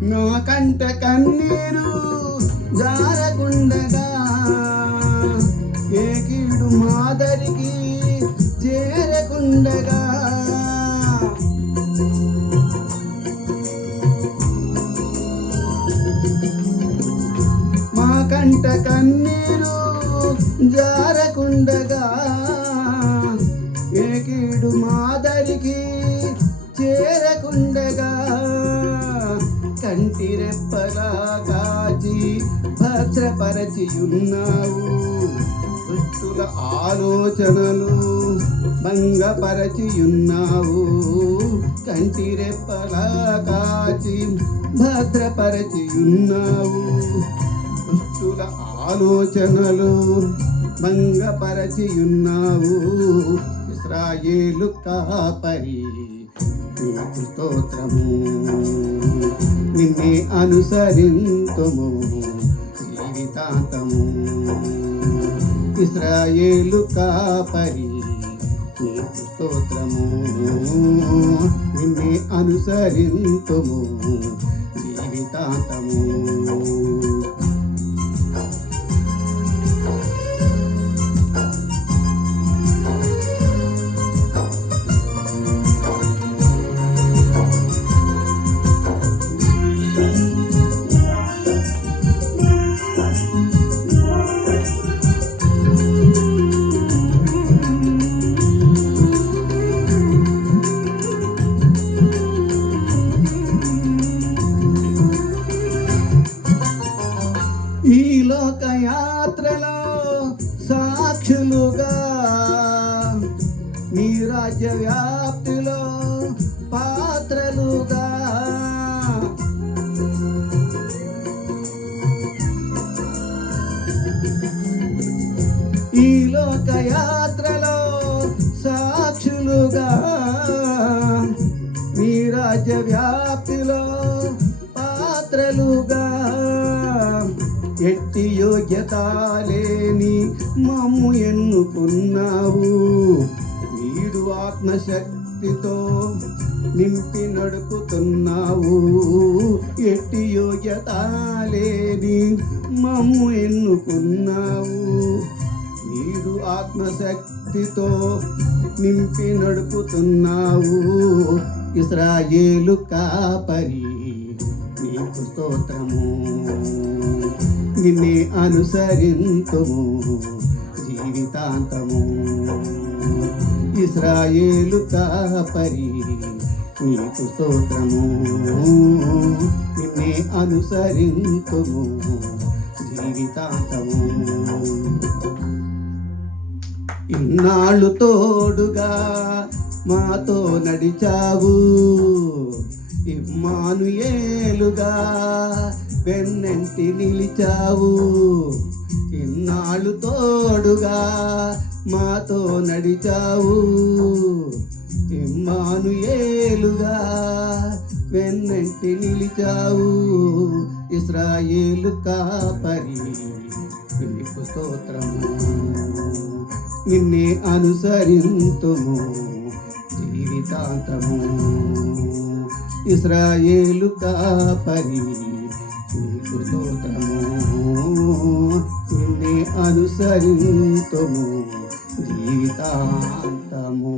నా కంట కన్నీరు జారకుండగా ఏ కీడు మాదరికి చేరకుండగా మా కంట కన్నీరు జారకుండగా ఏ కీడు మాదరికి చేరకుండగా కంటి రెప్పలా కాచి భద్రపరచియున్నావు. దుష్టుల ఆలోచనలు భంగపరచియున్నావు. కంటి రెప్పలా కాచి భద్రపరచియున్నావు. దుష్టుల ఆలోచనలు భంగపరచియున్నావు. ఇశ్రాయేలు కాపరి నీకు స్తోత్రము. నిన్నే అనుసరింతుము జీవితాంతము. ఇశ్రాయేలు కాపరి నీకు స్తోత్రము. నిన్నే అనుసరింతుము జీవితాంతము. ఈ లోకయాత్రలో సాక్షులుగా నీ రాజ్య వ్యాప్తిలో పాత్రలుగా ఈ లోకయాత్రలో సాక్షులుగా నీ రాజ్య వ్యాప్తిలో పాత్రలుగా ఎట్టి యోగ్యత లేని మమ్ము ఎన్నుకున్నావు. నీదు ఆత్మశక్తితో నింపి నడుపుతున్నావు. ఎట్టి యోగ్యత లేని మమ్ము ఎన్నుకున్నావు. నీదు ఆత్మశక్తితో నింపి నడుపుతున్నావు. ఇశ్రాయేలు కాపరి నీకు స్తోత్రము. నిన్నే అనుసరింతుము జీవితాంతము. ఇశ్రాయేలు కాపరి నీకు స్తోత్రము. నిన్నే అనుసరింతుము జీవితాంతము. ఇన్నాళ్ళు తోడుగా మాతో నడిచావు. ఇమ్మానుయేలుగా వెన్నంటి నిలిచావు. ఇన్నాళ్ళు తోడుగా మాతో నడిచావు. ఇమ్మానుయేలుగా వెన్నంటి నిలిచావు. ఇశ్రాయేలు కాపరి నీకు స్తోత్రము. నిన్నే అనుసరింతుము జీవితాంతము. ఇశ్రాయేలు కాపరి నీకు స్తోత్రము నిన్నే అనుసరింతుము జీవితాంతము.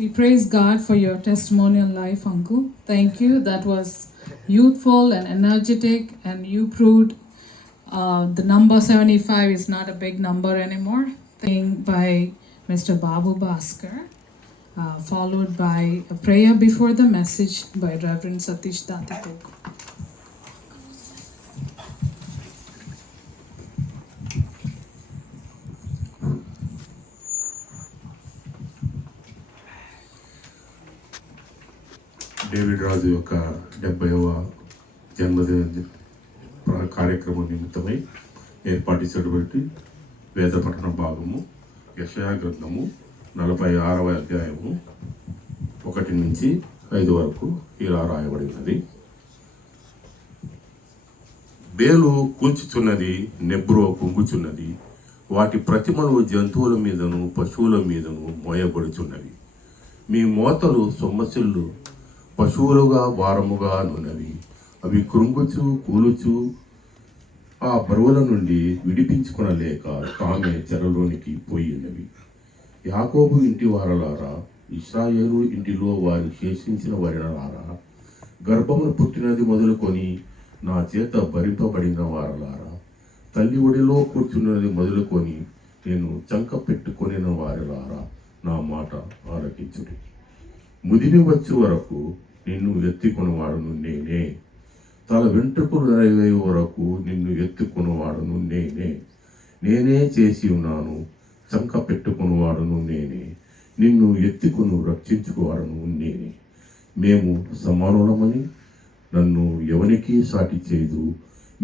We praise God for your testimonial life, Uncle. Thank you. That was youthful and energetic, and you proved the number 75 is not a big number anymore. Thing by Mr. Babu Bhaskar, followed by a prayer before the message by Reverend Satish Datipok. David Raju యొక్క 70వ జన్మదిన కార్యక్రమం నిమిత్తమై ఏర్పాటు చేయబట్టి వేద పఠన భాగము యెషయా గ్రంథము 46వ అధ్యాయము 1 నుంచి 5 వరకు ఇలా రాయబడి ఉన్నది. బేలు కూల్చుచున్నది, నెబ్రో కుంగుచున్నది, వాటి ప్రతిమలు జంతువుల మీదను పశువుల మీదను మోయబడుచున్నవి. మీ మోతలు సొమ్మసిల్లు పశువులుగా భారముగా నున్నవి. అవి కృంగుచు కూలుచు ఆ బరువుల నుండి విడిపించుకొనలేక తామే చెరలోనికి పోయినవి. యాకోబు ఇంటి వారలారా, ఇశ్రాయేలు ఇంటిలో వారు శేషించిన వారిలారా, గర్భమును పుట్టినది మొదలుకొని నా చేత భరింపబడిన వారలారా, తల్లి ఒడిలో కూర్చున్నది మొదలుకొని నేను చంక పెట్టుకొనిన వారిలారా, నా మాట ఆలకించుడి. ముదిమి వచ్చే వరకు నిన్ను ఎత్తుకొనివాడును నేనే, తల వెంట్రుకలు నరివే వరకు నిన్ను ఎత్తుకొనివాడును నేనే. నేనే చేసి ఉన్నాను, చంక పెట్టుకునివాడును నేనే, నిన్ను ఎత్తుకుని రక్షించుకోవాడును నేనే. మేము సమానులమని నన్ను ఎవనికి సాటి చేయదు,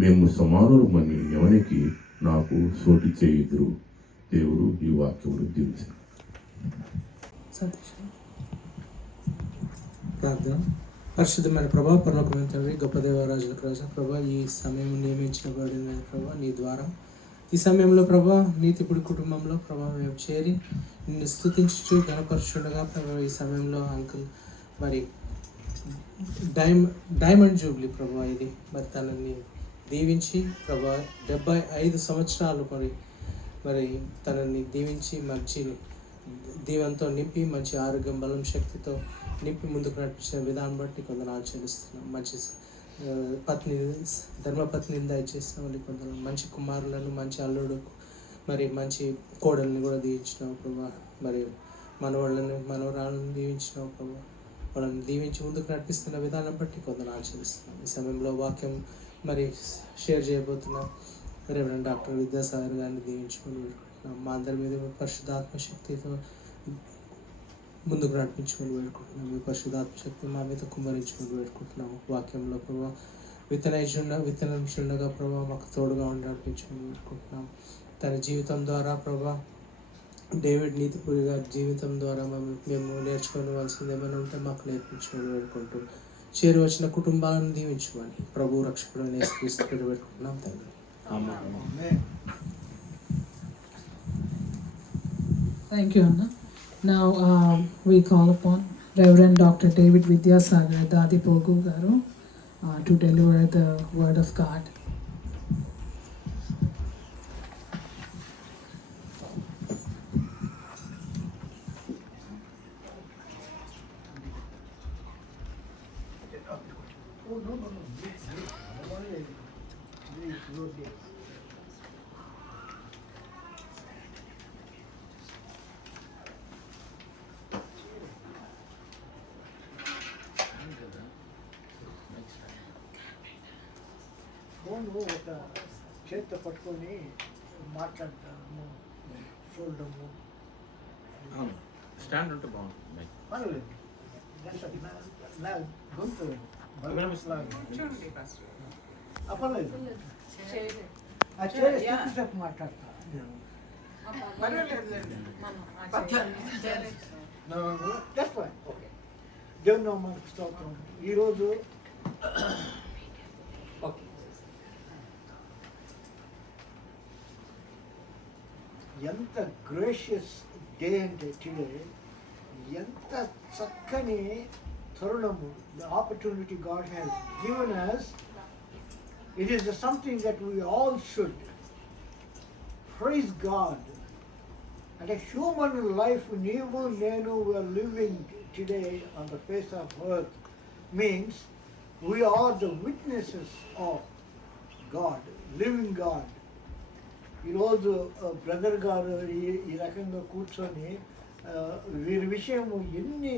మేము సమానులమని ఎవనికి నాకు సోటి చేయుదురు. దేవుడు ఈ వాక్యమును దీవించారు. ప్రార్థన. పరిశుద్ధమైన ప్రభా, పరలోకమైన తండ్రి, గొప్ప దేవరాజులకు రాజా ప్రభా, ఈ సమయం నియమించబడిన ప్రభా నీ ద్వారా ఈ సమయంలో ప్రభా నీతిపుడి కుటుంబంలో ప్రభా మేము చేరి నిన్ను స్తుతించుచు ఘనపరచుండగా ప్రభా ఈ సమయంలో అంకుల్ మరి డైమండ్ జూబ్లీ ప్రభా ఇది మరి తనని దీవించి ప్రభా 75 సంవత్సరాలు మరి తనని దీవించి మంచి దీవెనతో నింపి మంచి ఆరోగ్యం బలం శక్తితో నింపి ముందుకు నడిపించిన విధానం బట్టి కొందరు చెల్లిస్తున్నాం. మంచి ధర్మపత్నిని దయచేసిన వాళ్ళు కొందరు మంచి కుమారులను, మంచి అల్లుడు, మరి మంచి కోడల్ని కూడా దీవించినావు ప్రభా. మరి మనవరాలను దీవించినావు ప్రభా. వాళ్ళని దీవించి ముందుకు నడిపిస్తున్న విధానం బట్టి కొందరు చెల్లిస్తున్నాం. ఈ సమయంలో వాక్యం మరి షేర్ చేయబోతున్నాం. రెవరెండ్ డాక్టర్ విద్యాసాగర్ గారిని దీవించుకొని వేడుకుంటున్నాం. మా అందరి మీద పరిశుద్ధాత్మ శక్తితో ముందుకు నడిపించుకొని వేడుకుంటున్నాం. మీ పరిశుద్ధాత్మ శక్తి మా మీద కుమ్మరించుకొని వేడుకుంటున్నాము. వాక్యంలో ప్రభావ విత్తనించుండగా ప్రభావ మాకు తోడుగా ఉండి నడిపించుకొని వేడుకుంటున్నాం. తన జీవితం ద్వారా ప్రభా డేవిడ్ నీతిపురి గారి జీవితం ద్వారా మేము నేర్చుకోవాల్సింది ఏమైనా ఉంటే మాకు నేర్పించుకొని వేడుకుంటూ చేరి వచ్చిన కుటుంబాలను దీవించుకొని ప్రభు రక్షకుడు యేసుక్రీస్తు పేరు పెట్టుకుంటున్నాం తండ్రి. ఆమేన్. Thank you, Anna. Now we call upon Reverend Dr. David Vidyasagar Dadipogu Garu to deliver the word of God. Phone ఒక చేతితో పట్టుకొని మాట్లాడతాము, చూడడము స్టాండ్ ఉంటే బాగుంటుంది. పర్లేదు. నా గొంతు అప్పలేదు, ఆ చేతి మాట్లాడతా. ఓకే, దేవుని నామానికి స్తోత్రం. ఈరోజు ఎంత గ్రేషియస్ డే అంటే టుడే, ఎంత చక్కని తరుణము. The opportunity God has given us, it is something that we all should praise God. And a human life, neevu nenu, we are living today on the face of earth, means we are the witnesses of God, living God. ఈరోజు brother గారు ఈ రకంగా కూర్చొని వీరి విషయము ఎన్ని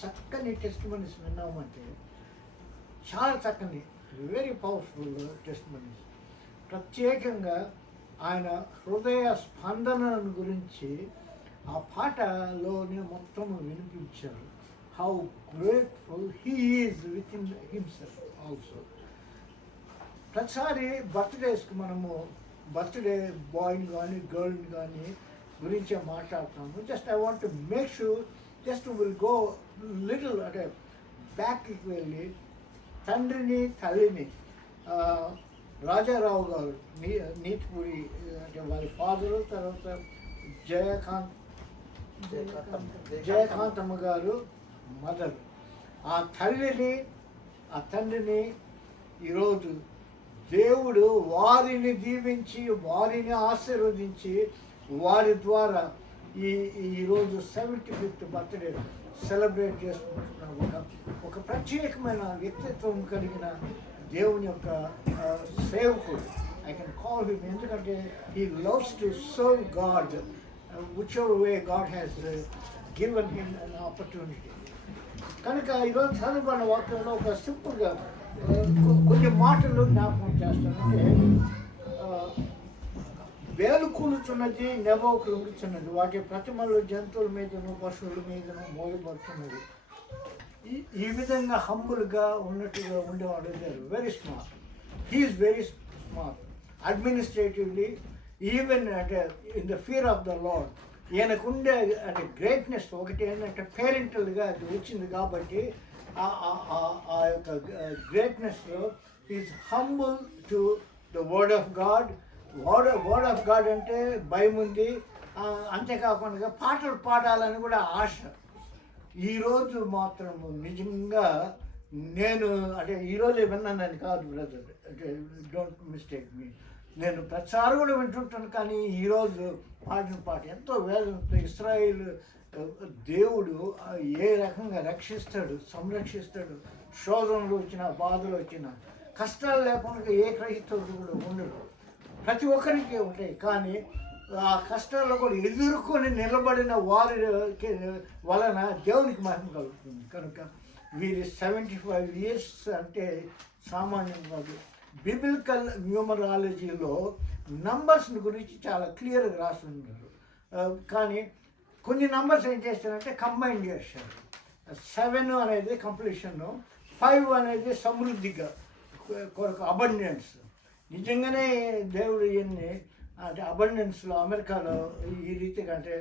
చక్కని testimonies విన్నామంటే, చాలా చక్కని, వెరీ పవర్ఫుల్ టెస్టిమనీస్. ప్రత్యేకంగా ఆయన హృదయ స్పందనను గురించి ఆ పాటలోనే మొత్తం వినిపించారు. How grateful he is with in himself also. ప్రతిసారి బర్త్డేస్కి మనము బర్త్డే బాయ్ని కానీ గర్ల్ని కానీ గురించే మాట్లాడతాము. Just I want to make sure, just will go little అంటే బ్యాక్కి వెళ్ళి తండ్రిని తల్లిని రాజారావు గారు నీతిపూరి అంటే వారి ఫాదరు, తర్వాత జయకాంతమ్మ గారు మదర్, ఆ తల్లిని ఆ తండ్రిని ఈరోజు దేవుడు వారిని దీవించి వారిని ఆశీర్వదించి వారి ద్వారా ఈరోజు 75th బర్త్డే సెలబ్రేట్ చేసుకుంటున్నాం. ఒక ప్రత్యేకమైన వ్యక్తిత్వం కలిగిన దేవుని యొక్క సేవకుడు. ఐ కెన్ కాల్ హిమ్, ఎందుకంటే he loves to serve God which ever way God has given him an opportunity. కనుక ఈరోజు చదువుకున్న వాక్యంలో ఒక సింపుల్గా కొన్ని మాటలు జ్ఞాపకం చేస్తానంటే, వేలు కూలుచున్నది, నెబో కృంగుచున్నది, వాటి ప్రతిమలు జంతువుల మీదను పశువుల మీదను మోయబడుతున్నది. ఈ విధంగా హంబుల్గా ఉన్నట్టుగా ఉండేవాడు లేరు. Very smart, he is very smart administratively, even అంటే in the fear of the lord. ఈయనకుండే అంటే గ్రేట్నెస్ ఒకటి ఏంటంటే పేరెంటల్గా అది వచ్చింది కాబట్టి ఆ యొక్క గ్రేట్నెస్లో is humble to the word of God. Word of God అంటే భయం ఉంది. అంతేకాకుండా పాటలు పాడాలని కూడా ఆశ. ఈరోజు మాత్రం నిజంగా నేను అంటే ఈరోజే విన్నానని కాదు బ్రదర్, అంటే డోంట్ మిస్టేక్ మీ, నేను ప్రతిసారి కూడా వింటుంటాను. కానీ ఈరోజు పాడిన పాట ఎంతో వేదంతో ఇశ్రాయేల్ దేవుడు ఏ రకంగా రక్షిస్తాడు, సంరక్షిస్తాడు. శోధనలు వచ్చిన, బాధలు వచ్చిన, కష్టాలు లేకుండా ఏ క్రైస్తవుడు కూడా ఉండడు. ప్రతి ఒక్కరికి ఉంటాయి. కానీ ఆ కష్టాల్లో కూడా ఎదుర్కొని నిలబడిన వారి వలన దేవునికి మహిమ కలుగుతుంది. కనుక వీరి 75 years అంటే సామాన్యం కాదు. బిబిలికల్ న్యూమరాలజీలో నంబర్స్ని గురించి చాలా క్లియర్గా రాస్తున్నారు. కానీ కొన్ని నంబర్స్ ఏం చేస్తారంటే కంబైన్ చేస్తారు. 7 అనేది కంప్లీషను, 5 అనేది సమృద్ధిగా కొరకు అబండెన్స్. నిజంగానే దేవుడు ఇవన్నీ అంటే అబండెన్స్లో అమెరికాలో ఈ రీతిగా అంటే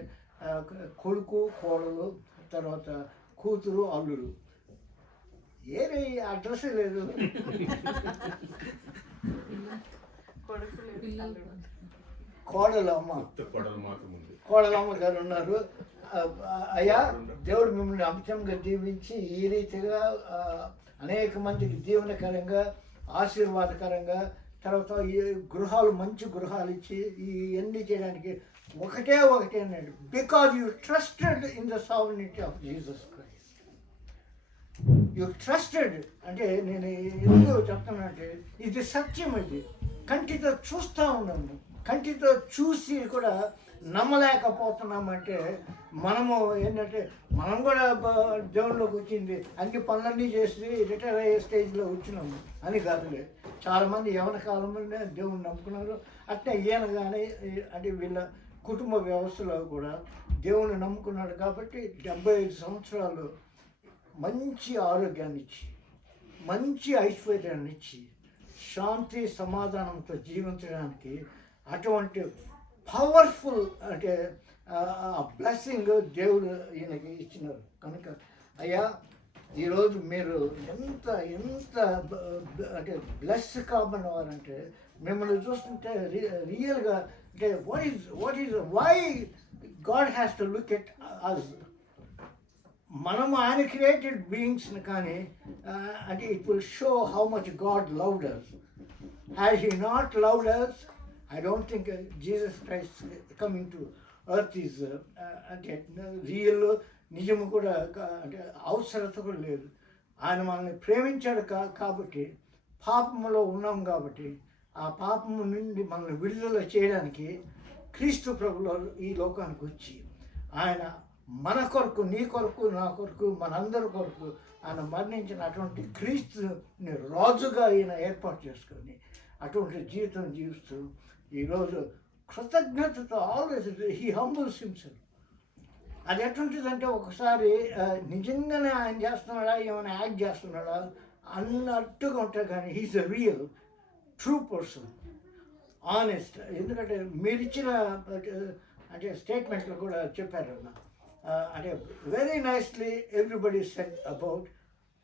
కొడుకు, కోడలు, తర్వాత కూతురు, అల్లుడు, ఏది అడ్రస్ లేదు. కోడలమ్మ గారు ఉన్నారు. అయ్యా, దేవుడు మిమ్మల్ని అంశంగా దీవించి ఈ రీతిగా అనేక మందికి దీవెనకరంగా, ఆశీర్వాదకరంగా, తర్వాత ఈ గృహాలు మంచి గృహాలు ఇచ్చి ఇవన్నీ చేయడానికి ఒకటే అన్నాడు, because you trusted in the sovereignty of Jesus Christ. You trusted అంటే నేను ఎందుకు చెప్తానంటే ఇది సత్యం. ఇది కంటితో చూస్తూ ఉన్నాము, కంటితో చూసి కూడా నమ్మలేకపోతున్నామంటే మనము ఏంటంటే మనం కూడా దేవుళ్ళలోకి వచ్చింది అన్ని పనులన్నీ చేసి రిటైర్ అయ్యే స్టేజ్లో వచ్చినాము అని కాదులే. చాలామంది యవన కాలంలోనే దేవుణ్ణి నమ్ముకున్నారు. అట్లా ఈయన కానీ అంటే వీళ్ళ కుటుంబ వ్యవస్థలో కూడా దేవుణ్ణి నమ్ముకున్నాడు కాబట్టి 75 సంవత్సరాలు మంచి ఆరోగ్యాన్ని ఇచ్చి, మంచి ఐశ్వర్యాన్ని ఇచ్చి, శాంతి సమాధానంతో జీవించడానికి అటువంటి పవర్ఫుల్ అంటే బ్లెస్సింగ్ దేవుడు ఈయనకి ఇచ్చినారు. కనుక అయ్యా, ఈరోజు మీరు ఎంత అంటే బ్లెస్ కాబడిన వారంటే మిమ్మల్ని చూస్తుంటే రియల్గా అంటే what is why God has to look at us? మనము ఆయన క్రియేటెడ్ బీయింగ్స్ని కానీ అంటే it will show how much God loved us. Has he not loved us, I don't think Jesus Christ coming to earth is అంటే real నిజము కూడా అంటే అవసరత కూడా లేదు. ఆయన మనల్ని ప్రేమించాడు కాబట్టి, పాపములో ఉన్నాం కాబట్టి, ఆ పాపము నుండి మనల్ని విడుదల చేయడానికి క్రీస్తు ప్రభులో ఈ లోకానికి వచ్చి ఆయన మన కొరకు, నీ కొరకు, నా కొరకు, మనందరి కొరకు ఆయన మరణించిన అటువంటి క్రీస్తుని రాజుగా ఈయన ఏర్పాటు చేసుకొని అటువంటి జీవితం జీవిస్తూ ఈరోజు కృతజ్ఞతతో ఆల్వేస్ హీ హంబుల్స్ హిమ్సెల్ఫ్. అది ఎటువంటిదంటే ఒకసారి నిజంగానే ఆయన చేస్తున్నాడా, ఏమైనా యాక్ట్ చేస్తున్నాడా అన్నట్టుగా ఉంటాయి, కానీ he's a real true person, honest. ఎందుకంటే మీరు ఇచ్చిన అంటే స్టేట్మెంట్లో కూడా చెప్పారు అన్న, అంటే very nicely everybody said about.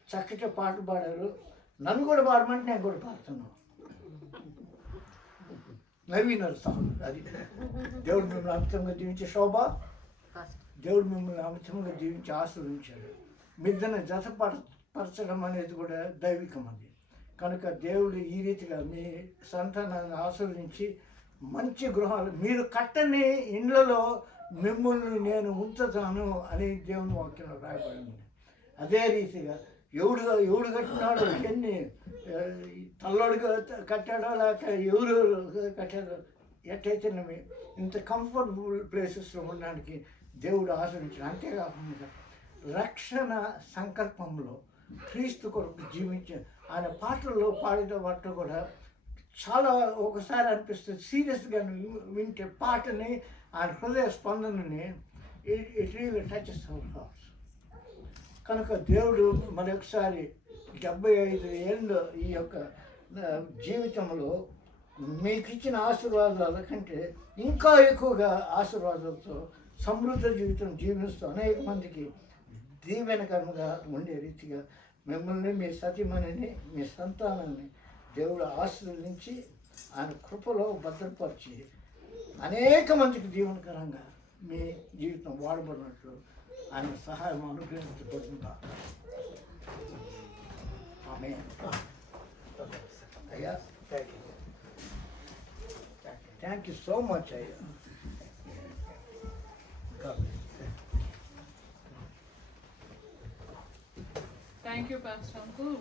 చక్కగా పాట పాడారు, నన్ను కూడా పాడమంటే నేను కూడా పాడుతున్నాను. నవీనర్ సాంగ్ అది. దేవుడు మిమ్మల్ని అమితంగా దీవించే శోభ, దేవుడు మిమ్మల్ని అమితంగా దీవించి ఆశీర్వదించాడు. మిద్దెను జతపరచడం అనేది కూడా దైవికం అది. కనుక దేవుడు ఈ రీతిగా మీ సంతానాన్ని ఆశీర్వదించి మంచి గృహాలు, మీరు కట్టని ఇండ్లలో మిమ్మల్ని నేను ఉంచుతాను అని దేవుని వాక్యంలో రాయబడింది. అదే రీతిగా ఎవడు కట్టినాడో, ఎన్ని తల్లోడుగా కట్టాడో లేక ఎవరు కట్టాడో, ఎట్టయితే ఇంత కంఫర్టబుల్ ప్లేసెస్లో ఉండడానికి దేవుడు ఆశ్రయించాడు. అంతేకాకుండా రక్షణ సంకల్పంలో క్రీస్తు కొరకు జీవించే ఆయన పాటల్లో పాడిన వాటిలో కూడా చాలా ఒకసారి అనిపిస్తుంది, సీరియస్గా వింటే పాటని ఆయన హృదయ స్పందనని it really touches our hearts. కనుక దేవుడు మరొకసారి 75 ఏళ్ళు ఈ యొక్క జీవితంలో మీకు ఇచ్చిన ఆశీర్వాదాల కంటే ఇంకా ఎక్కువగా ఆశీర్వాదాలతో సమృద్ధ జీవితం జీవిస్తూ అనేక మందికి దీవెనకరంగా ఉండే రీతిగా మిమ్మల్ని, మీ సతీమణిని, మీ సంతానాన్ని దేవుడు ఆశీర్వదించి ఆయన కృపలో భద్రపరిచి అనేక మందికి దీవెనకరంగా మీ జీవితం వాడబడినట్లు ఆయన సహాయం అనుగ్రహించబడుతుందా. ఆమేన్. అయ్యా థ్యాంక్ యూ సో మచ్ అయ్యా. Thank you pastor uncle.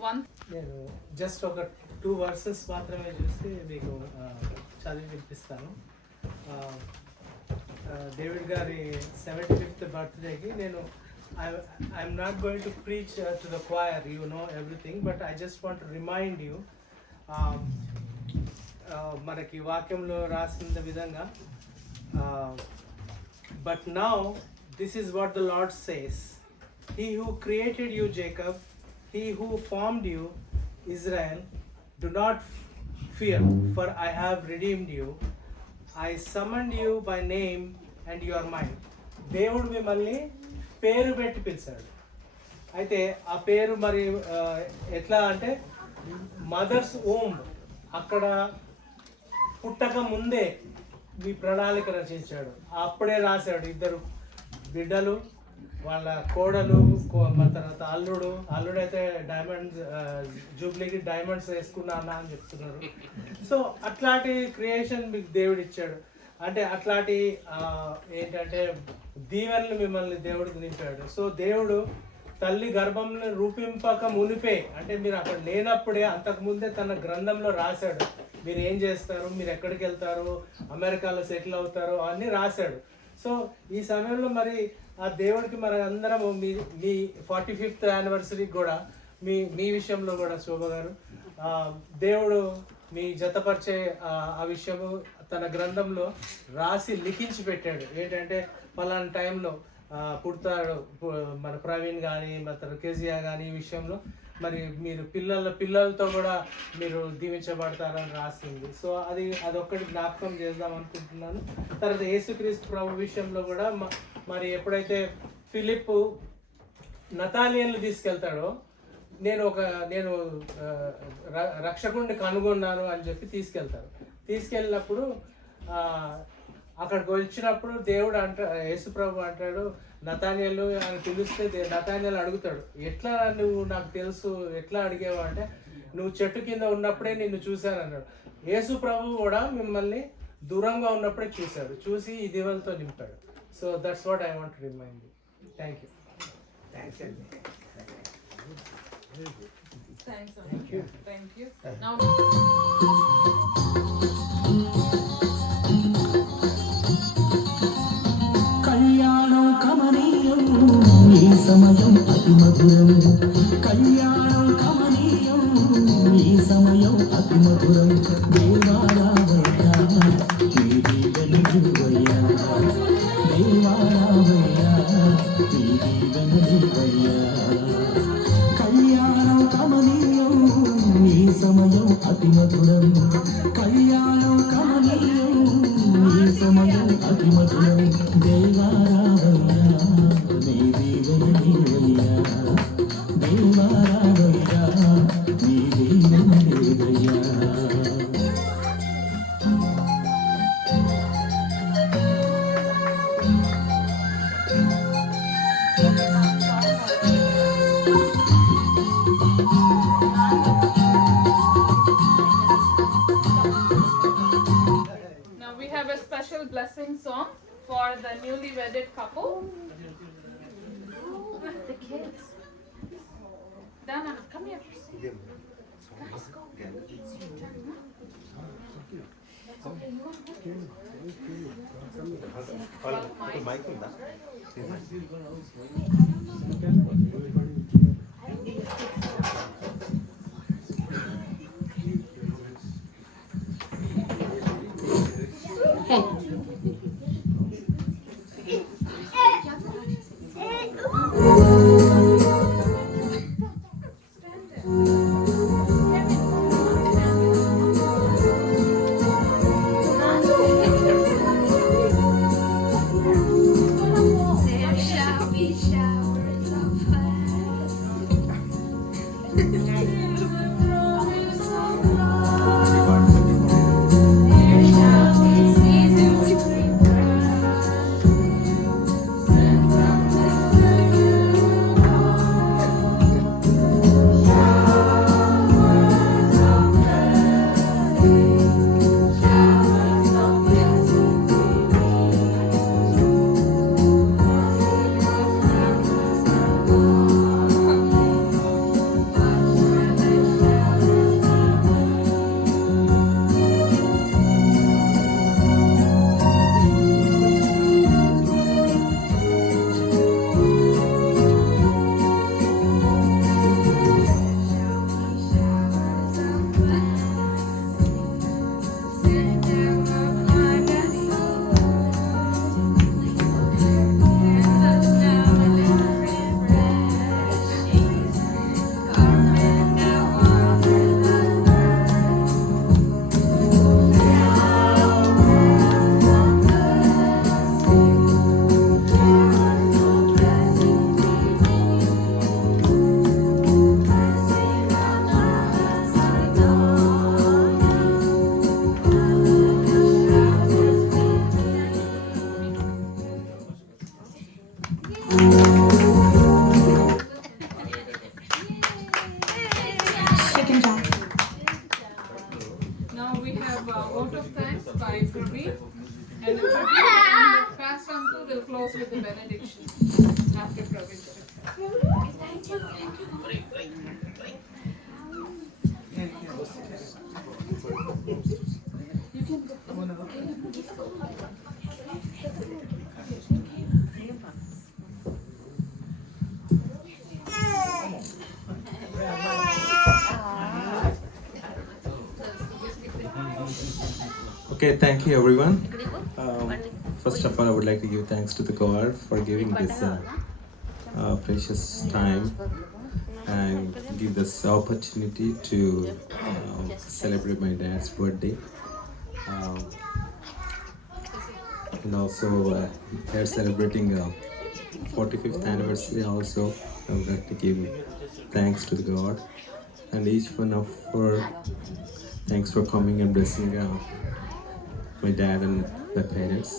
నేను జస్ట్ ఒక 2 వర్సెస్ మాత్రమే చూసి మీకు చదివి వినిపిస్తాను. డేవిడ్ గారి 75th బర్త్డేకి నేను I'm not going to preach to the choir, you know everything, but I just want to remind you, మనకి వాక్యంలో రాసిన విధంగా, but now this is what the Lord says, He who created you, Jacob, he who formed you, Israel, do not fear, for I have redeemed you. I summoned you by name and you are mine. దేవుడు మిమ్మల్ని పేరు పెట్టి పిలిచాడు. అయితే ఆ పేరు మరి ఎట్లా అంటే మదర్స్ ఓమ్, అక్కడ పుట్టక ముందే మీ ప్రణాళిక రచించాడు. అప్పుడే రాశాడు, 2 బిడ్డలు, వాళ్ళ కోడలు, తర్వాత అల్లుడైతే డైమండ్స్ జూబ్లీకి డైమండ్స్ వేసుకున్నా అని చెప్తున్నారు. సో అట్లాంటి క్రియేషన్ మీకు దేవుడు ఇచ్చాడు. అంటే అట్లాంటి ఏంటంటే దీవెనలు మిమ్మల్ని దేవుడికి నింపాడు. సో దేవుడు తల్లి గర్భంని రూపింపక మునిపే, అంటే మీరు అక్కడ లేనప్పుడే అంతకుముందే తన గ్రంథంలో రాశాడు, మీరు ఏం చేస్తారు, మీరు ఎక్కడికి వెళ్తారు, అమెరికాలో సెటిల్ అవుతారు అన్నీ రాశాడు. సో ఈ సమయంలో మరి ఆ దేవుడికి మన అందరం మీ 45th యానివర్సరీకి కూడా మీ విషయంలో కూడా శోభ గారు దేవుడు మీ జతపరిచే ఆ విషయము తన గ్రంథంలో రాసి లిఖించి పెట్టాడు. ఏంటంటే పలానా టైంలో పుడతాడు మన ప్రవీణ్ కానీ మన కేజియా కానీ ఈ విషయంలో మరి మీరు పిల్లలతో కూడా మీరు దీవించబడతారని రాసింది. సో అదొక్కటి జ్ఞాపకం చేద్దాం అనుకుంటున్నాను. తర్వాత యేసుక్రీస్తు ప్రభు విషయంలో కూడా మరి ఎప్పుడైతే ఫిలిప్ నతానియేలుని తీసుకెళ్తాడో, నేను రక్షకుడిని కనుగొన్నాను అని చెప్పి తీసుకెళ్తారు. తీసుకెళ్ళినప్పుడు అక్కడికి వచ్చినప్పుడు దేవుడు యేసుప్రభు అంటాడు, నతానియేలు అని పిలిస్తే నతానియేలు అడుగుతాడు, ఎట్లా నువ్వు నాకు తెలుసు, ఎట్లా అడిగేవా అంటే, నువ్వు చెట్టు కింద ఉన్నప్పుడే నిన్ను చూశాను అన్నాడు. యేసుప్రభు కూడా మిమ్మల్ని దూరంగా ఉన్నప్పుడే చూశాడు, చూసి ఈ దీవెనతో నింపాడు. So that's what I want to remind you. Thank you. Thanks అండి. Thanks, Uncle. Thank you. Now. కళ్యాణం కమనీయం ఈ సమయం అతి మధురం, కళ్యాణం కమనీయం ఈ సమయం అతి మధురం. దేవారావయ్యా నీ దీవెనలివయ్యా, దేవారావయ్యా నీ దీవెనలివయ్యా. కళ్యాణం కమనీయం ఈ సమయం అతి మధురం, కళ్యాణం కమనీయం ఈ సమయం అతి మధురం. దేవారావయ్యా నీ దీవెనలివయ్యా, దేవారావయ్యా నీ దీవెనలివయ్యా. Now we have a special blessing song for the newly wedded couple. The kids. Dana, come here. Guys, go. That's okay. You want There shall be showers of there shall be seasons of Now we have a vote of thanks by Praveen. And the Pastor Uncle will close with the benediction after Praveen. Okay, thank you everyone. First of all, I would like to give thanks to the God for giving this precious time and give this opportunity to celebrate my dad's birthday. And also, they're celebrating 45th anniversary also. I would like to give thanks to the God and each one of thanks for coming and blessing my dad and my parents.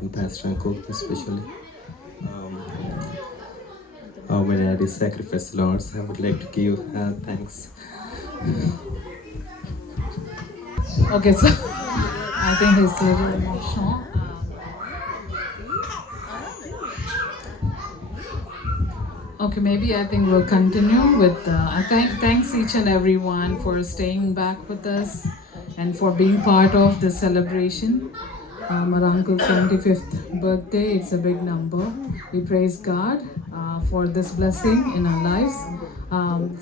and Pastor Uncle especially. My daddy sacrificed a lot, so I would like to give thanks. Okay, so I think he's a little emotional. Okay, maybe I think we'll continue with. Thanks each and everyone for staying back with us and for being part of the celebration. Our uncle's 75th birthday, it's a big number. We praise God for this blessing in our lives.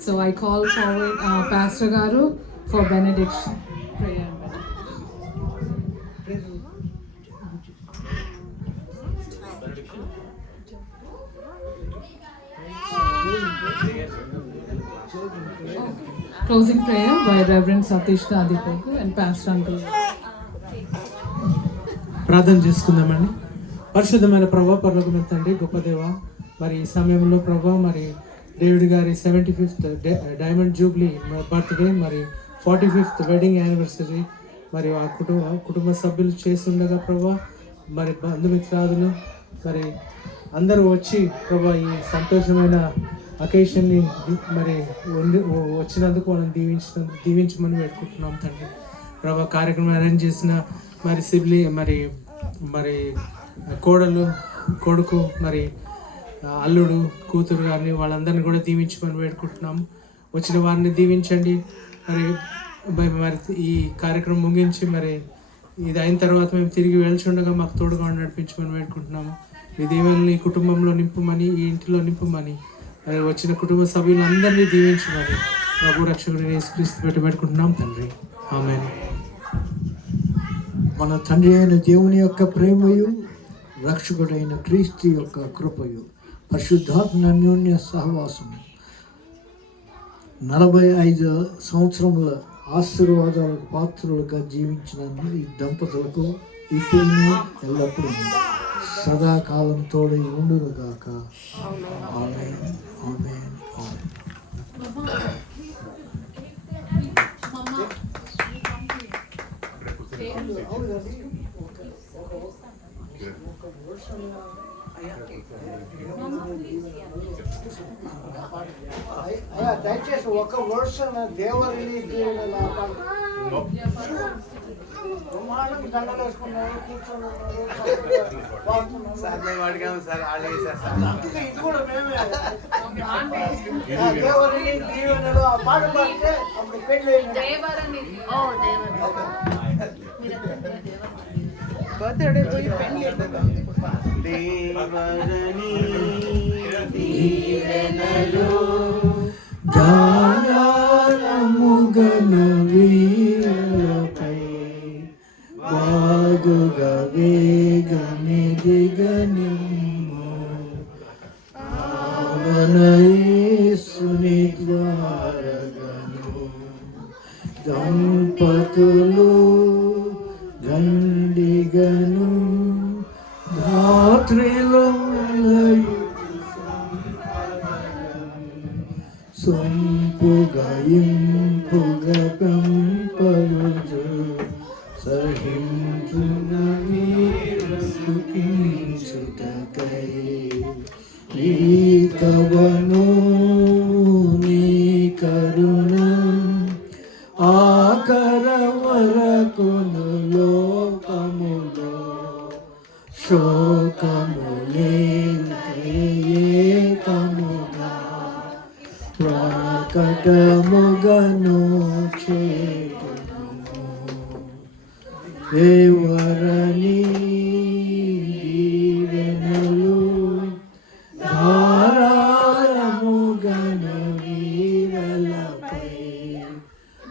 So I call forward Pastor Garu for benediction. Prayer. Closing prayer by Reverend Satish Adipoku and Pastor Uncle. ప్రార్థన చేసుకుందామండి. పరిశుద్ధమైన ప్రభా, పరలోకమైన తండ్రి, గొప్ప దేవ, మరి ఈ సమయంలో ప్రభా మరి డేవిడ్ గారి 75th డైమండ్ జూబ్లీ బర్త్డే, మరి 45th వెడ్డింగ్ యానివర్సరీ, మరి ఆ కుటుంబ సభ్యులు చేస్తుండగా ప్రభా, మరి బంధుమిత్రాదులు మరి అందరూ వచ్చి ప్రభా ఈ సంతోషమైన అకేషన్ని మరి వచ్చినందుకు వాళ్ళని దీవించమని పెట్టుకుంటున్నాం తండ్రి. ప్రభా కార్యక్రమం అరేంజ్ చేసిన మరి మరి కోడలు, కొడుకు, మరి అల్లుడు, కూతురు గారిని వాళ్ళందరినీ కూడా దీవించమని వేడుకుంటున్నాము. వచ్చిన వారిని దీవించండి. మరి ఈ కార్యక్రమం ముగించి మరి ఇది అయిన తర్వాత మేము తిరిగి వెళ్తుండగా మాకు తోడుగా నడిపించమని వేడుకుంటున్నాము. మీ దీవెనలు ఈ కుటుంబంలో నింపుమని, ఈ ఇంటిలో నింపుమని, మరి వచ్చిన కుటుంబ సభ్యులందరినీ దీవించమని ప్రభు రక్షకుడిని యేసుక్రీస్తు పెట్టి పెట్టుకుంటున్నాం తండ్రి. ఆమేన్. మన తండ్రి అయిన దేవుని యొక్క ప్రేమయు, రక్షకుడైన క్రీస్తు యొక్క కృపయు, పరిశుద్ధాత్మ అన్యోన్య సహవాసం 45 సంవత్సరముల ఆశీర్వాదాలకు పాత్రులుగా జీవించిన ఈ దంపతులకు ఇప్పుడు ఎల్లప్పుడూ సదాకాలం తోడై ఉండునుగాక. ఆమేన్, ఆమేన్, ఆమేన్. అయ్యా దయచేసి ఒక వర్ష దేవరిని దీవెనలా బ్రహ్మాండం దండలు వేసుకున్నారు, కూర్చొని ఉన్నారు. ఇది కూడా మేమే దేవరిని దీవెనలు ఆ పాట పాడితే అప్పుడు పెళ్ళి బర్త్డే పోయి పెళ్ళి దేవరిని దీవెనలు ధారాళముగన వీరపై బాగుగా వేగని దిగనిమ్ము ఆవనయేసుని ద్వారగను దంపతులు దండిగను ధాత్రిలో సొంపుగా ఇంపుగా పెంపరుజు సహించుగా సుఖించుటకై నీకవను నీ కరుణ ఆకర వరకును లోకములో శోకములేకముగా ప్రకటముగను చేతును దేవరని దీవెనలు ధారాళముగన వీరలపై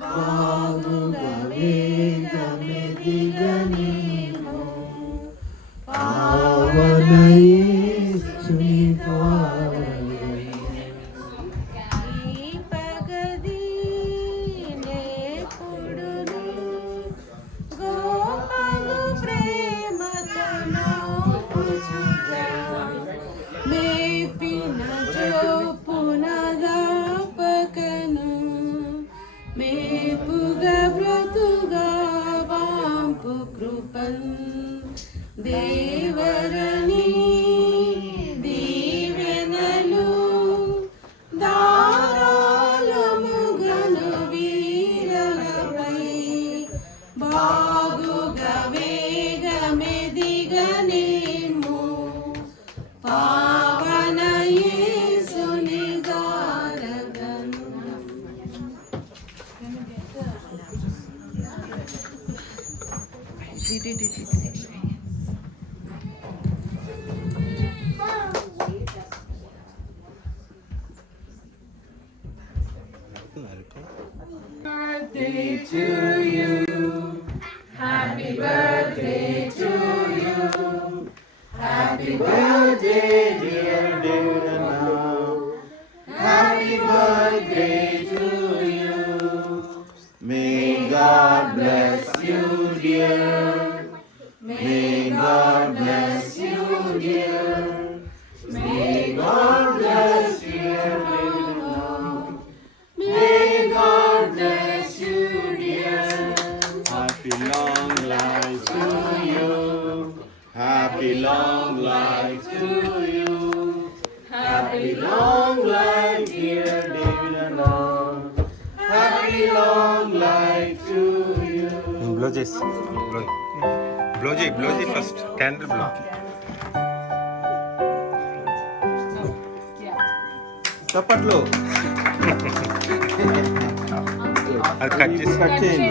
బాగుగా వేగమెదిగనిమ్ము ఆవనయేసుని ద్వారగను పగది నేపుడును గోపా Birthday to you. Happy birthday to you. Happy birthday, dear Devana. Happy birthday to you. May God bless you, dear. May God bless you, dear. May God bless you, dear Devana. May God bless you, dear. Happy long life to you. Happy long life to you. Happy long life, dear Devana. Happy long life to you. Blow this. Blow the first candle blow. చప్పట్లు అది cut చేయండి.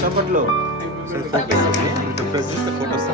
చప్పట్లు focus photos